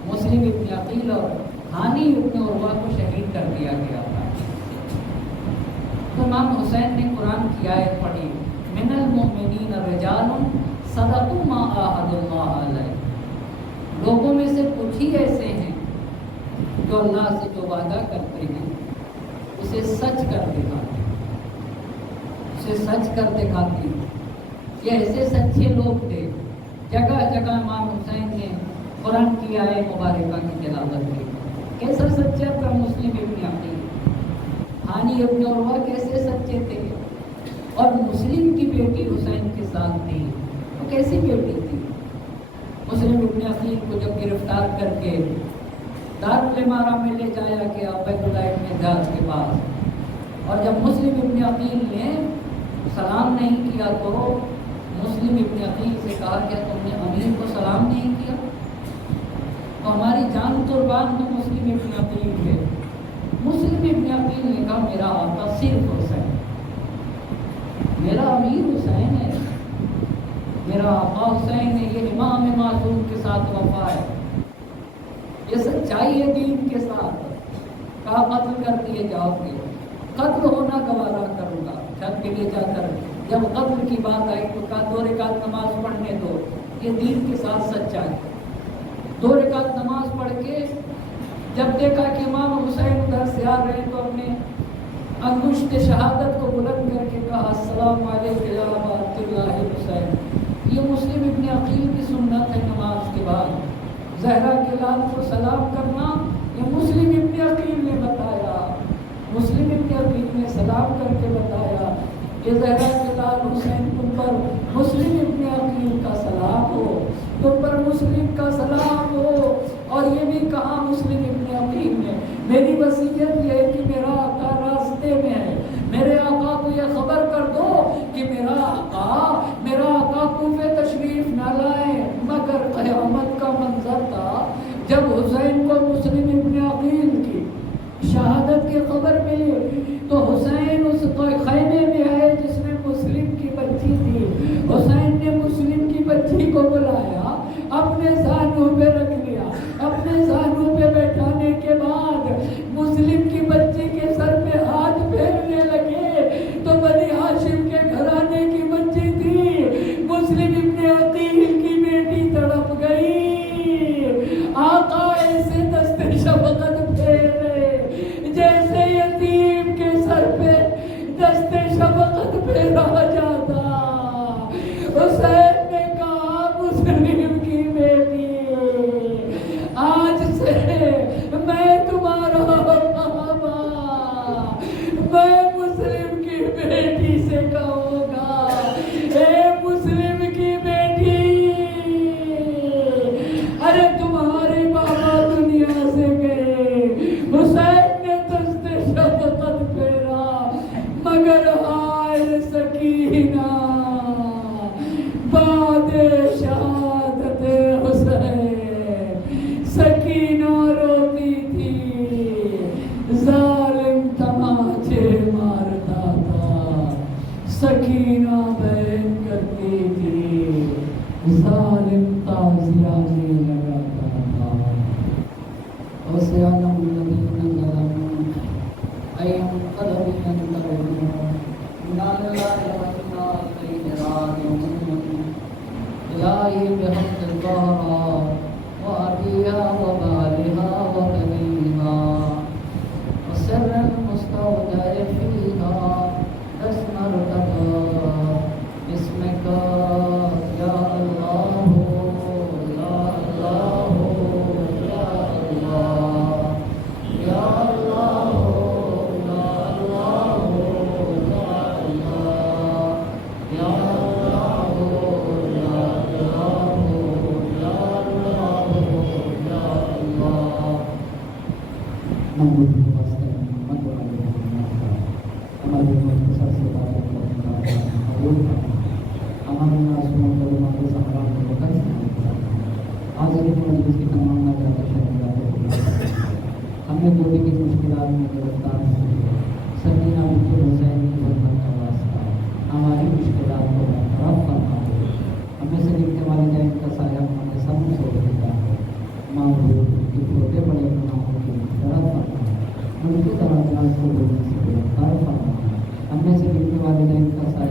مسلم ابن عقیل اور ہانی ابن عروہ کو شہید کر دیا گیا تھا۔ تو امام حسین نے قرآن کی آیت پڑھی، من المؤمنین رجال صدقوا ما عاہدوا اللہ علیہ، لوگوں میں سے کچھ ہی ایسے ہیں جو اللہ سے جو وعدہ کرتے ہیں اسے سچ کر دکھاتے ہیں، اسے سچ کر دکھاتے ہیں۔ یہ ایسے سچے لوگ تھے، جگہ جگہ امام حسین نے قرآن کی آیت مبارکہ کی تلاوت کی۔ کیسا سچا تھا مسلم ابن عقیل، ہانی ابن عروہ کیسے سچے تھے، اور مسلم کی بیٹی حسین کے ساتھ تھی، وہ کیسی بیٹی تھی؟ مسلم ابن عقیل کو جب گرفتار کر کے دارالامارہ میں لے جایا گیا عبید اللہ ابن زیاد کے پاس، اور جب مسلم ابن عقیل نے سلام نہیں کیا تو مسلم ابن عقیل سے کہا کہ تم نے امیر کو سلام نہیں کیا؟ تو ہماری جان قربان تو مسلم ابن عقیل ہے۔ مسلم ابن عقیل نے کہا میرا آقا صرف حسین، میرا امیر حسین ہے، میرا آقا حسین ہے، یہ امام معصوم کے ساتھ وفا ہے، یہ سچائی ہے دین کے ساتھ۔ کہا قتل کر دیے جاؤ گے، قتل ہونا گوارا کروں گا۔ چھت پہ لے جا کر جب قتل کی بات آئی تو کہا 2 رکعت نماز پڑھنے دو، یہ دین کے ساتھ سچا ہے۔ 2 رکعت نماز پڑھ کے جب دیکھا کہ امام حسین ادھر سے آ رہے تو اپنے انگشت شہادت کو بلند کر کے کہا السلام علیکم یا ابا عبداللہ حسین۔ یہ مسلم ابن عقیل کی سنت ہے، نماز کے بعد زہرا کے لال کو سلام کرنا، یہ مسلم ابن عقیل نے بتایا۔ مسلم ابن عقیل نے سلام کر کے بتایا کہ زہرا کے لال حسین تم پر مسلم ابن عقیل کا سلام ہو، تم پر مسلم کا سلام ہو۔ اور یہ بھی کہا مسلم ابن عقیل نے میری وصیت یہ ہے کہ میرا آقا راستے میں ہے، میرے آقا کو یہ خبر کر دو کہ میرا آقا کوفے تشریف نہ لائیں۔ مگر قیامت کا منظر تھا جب حسین کو مسلم ابن عقیل کی شہادت کی خبر ملی تو حسین اس خیمے میں آئے جس میں مسلم کی بچی تھی۔ حسین نے مسلم کی بچی کو بلایا، اپنے زانوں پہ رکھ لیا، اپنے زانوں پہ بیٹھانے کے بعد مسلم کی بچی کے سر پہ ہاتھ پھیرنے لگے تو بنی ہاشم کے گھرانے کی بچی تھی، مسلم ابن عقیل کی بیٹی تڑپ گئی۔ آقا ایسے دست شفقت پھیرے جیسے یتیم کے سر پہ دست شفقت پھیرا جاتا۔ حسین نے کہا مسلم کی بیٹی آج سے میں تمہارا بابا، میں مسلم کی بیٹی سے کہوں گا اے مسلم کی بیٹی، ارے تمہارے بابا دنیا سے گئے۔ حسین نے دست شفقت پھیرا، مگر آئے سکینہ بعد شہادت حسین، سکینہ روتی تھی، ظالم تماچے مارتا تھا، سکینہ بیان کرتی تھی، ظالم تعزیانے لگاتا تھا۔ وَسَيَعْلَمُ الَّذِينَ ظَلَمُوا أَيَّ مُنقَلَبٍ يَنقَلِبُونَ إِنَّا لِلَّهِ وَإِنَّا إِلَيْهِ رَاجِعُونَ۔ إِلَٰهِ بِحَقِّ الظَّهْرَاءِ وَأَبِيهَا وَبَالِهَا وَبَنِيهَا وَسِرِّ الْمُسْتَوْدَعِ فِيهَا لَسْنَا ارْتَقَىٰ بِاسْمِكَ يَا اللَّهُ يَا اللَّهُ يَا اللَّهُ يَا اللَّهُ يَا اللَّهُ يَا ہم نے جو بھی کس مشکلات میں گرفتار ہیں، سکینہ بنت حسین کی خدمت کا واسطہ ہماری مشکلات کو میں سے لکھنے والدین کا سایہ ہمارے سب سے ہوتا ہے، ماں ان کے چھوٹے بڑے گناہوں کی مغفرت فرما، ان کے درجات کو بولنے سے گرفتار فرما، ہم میں سے لکھنے والدین کا سایہ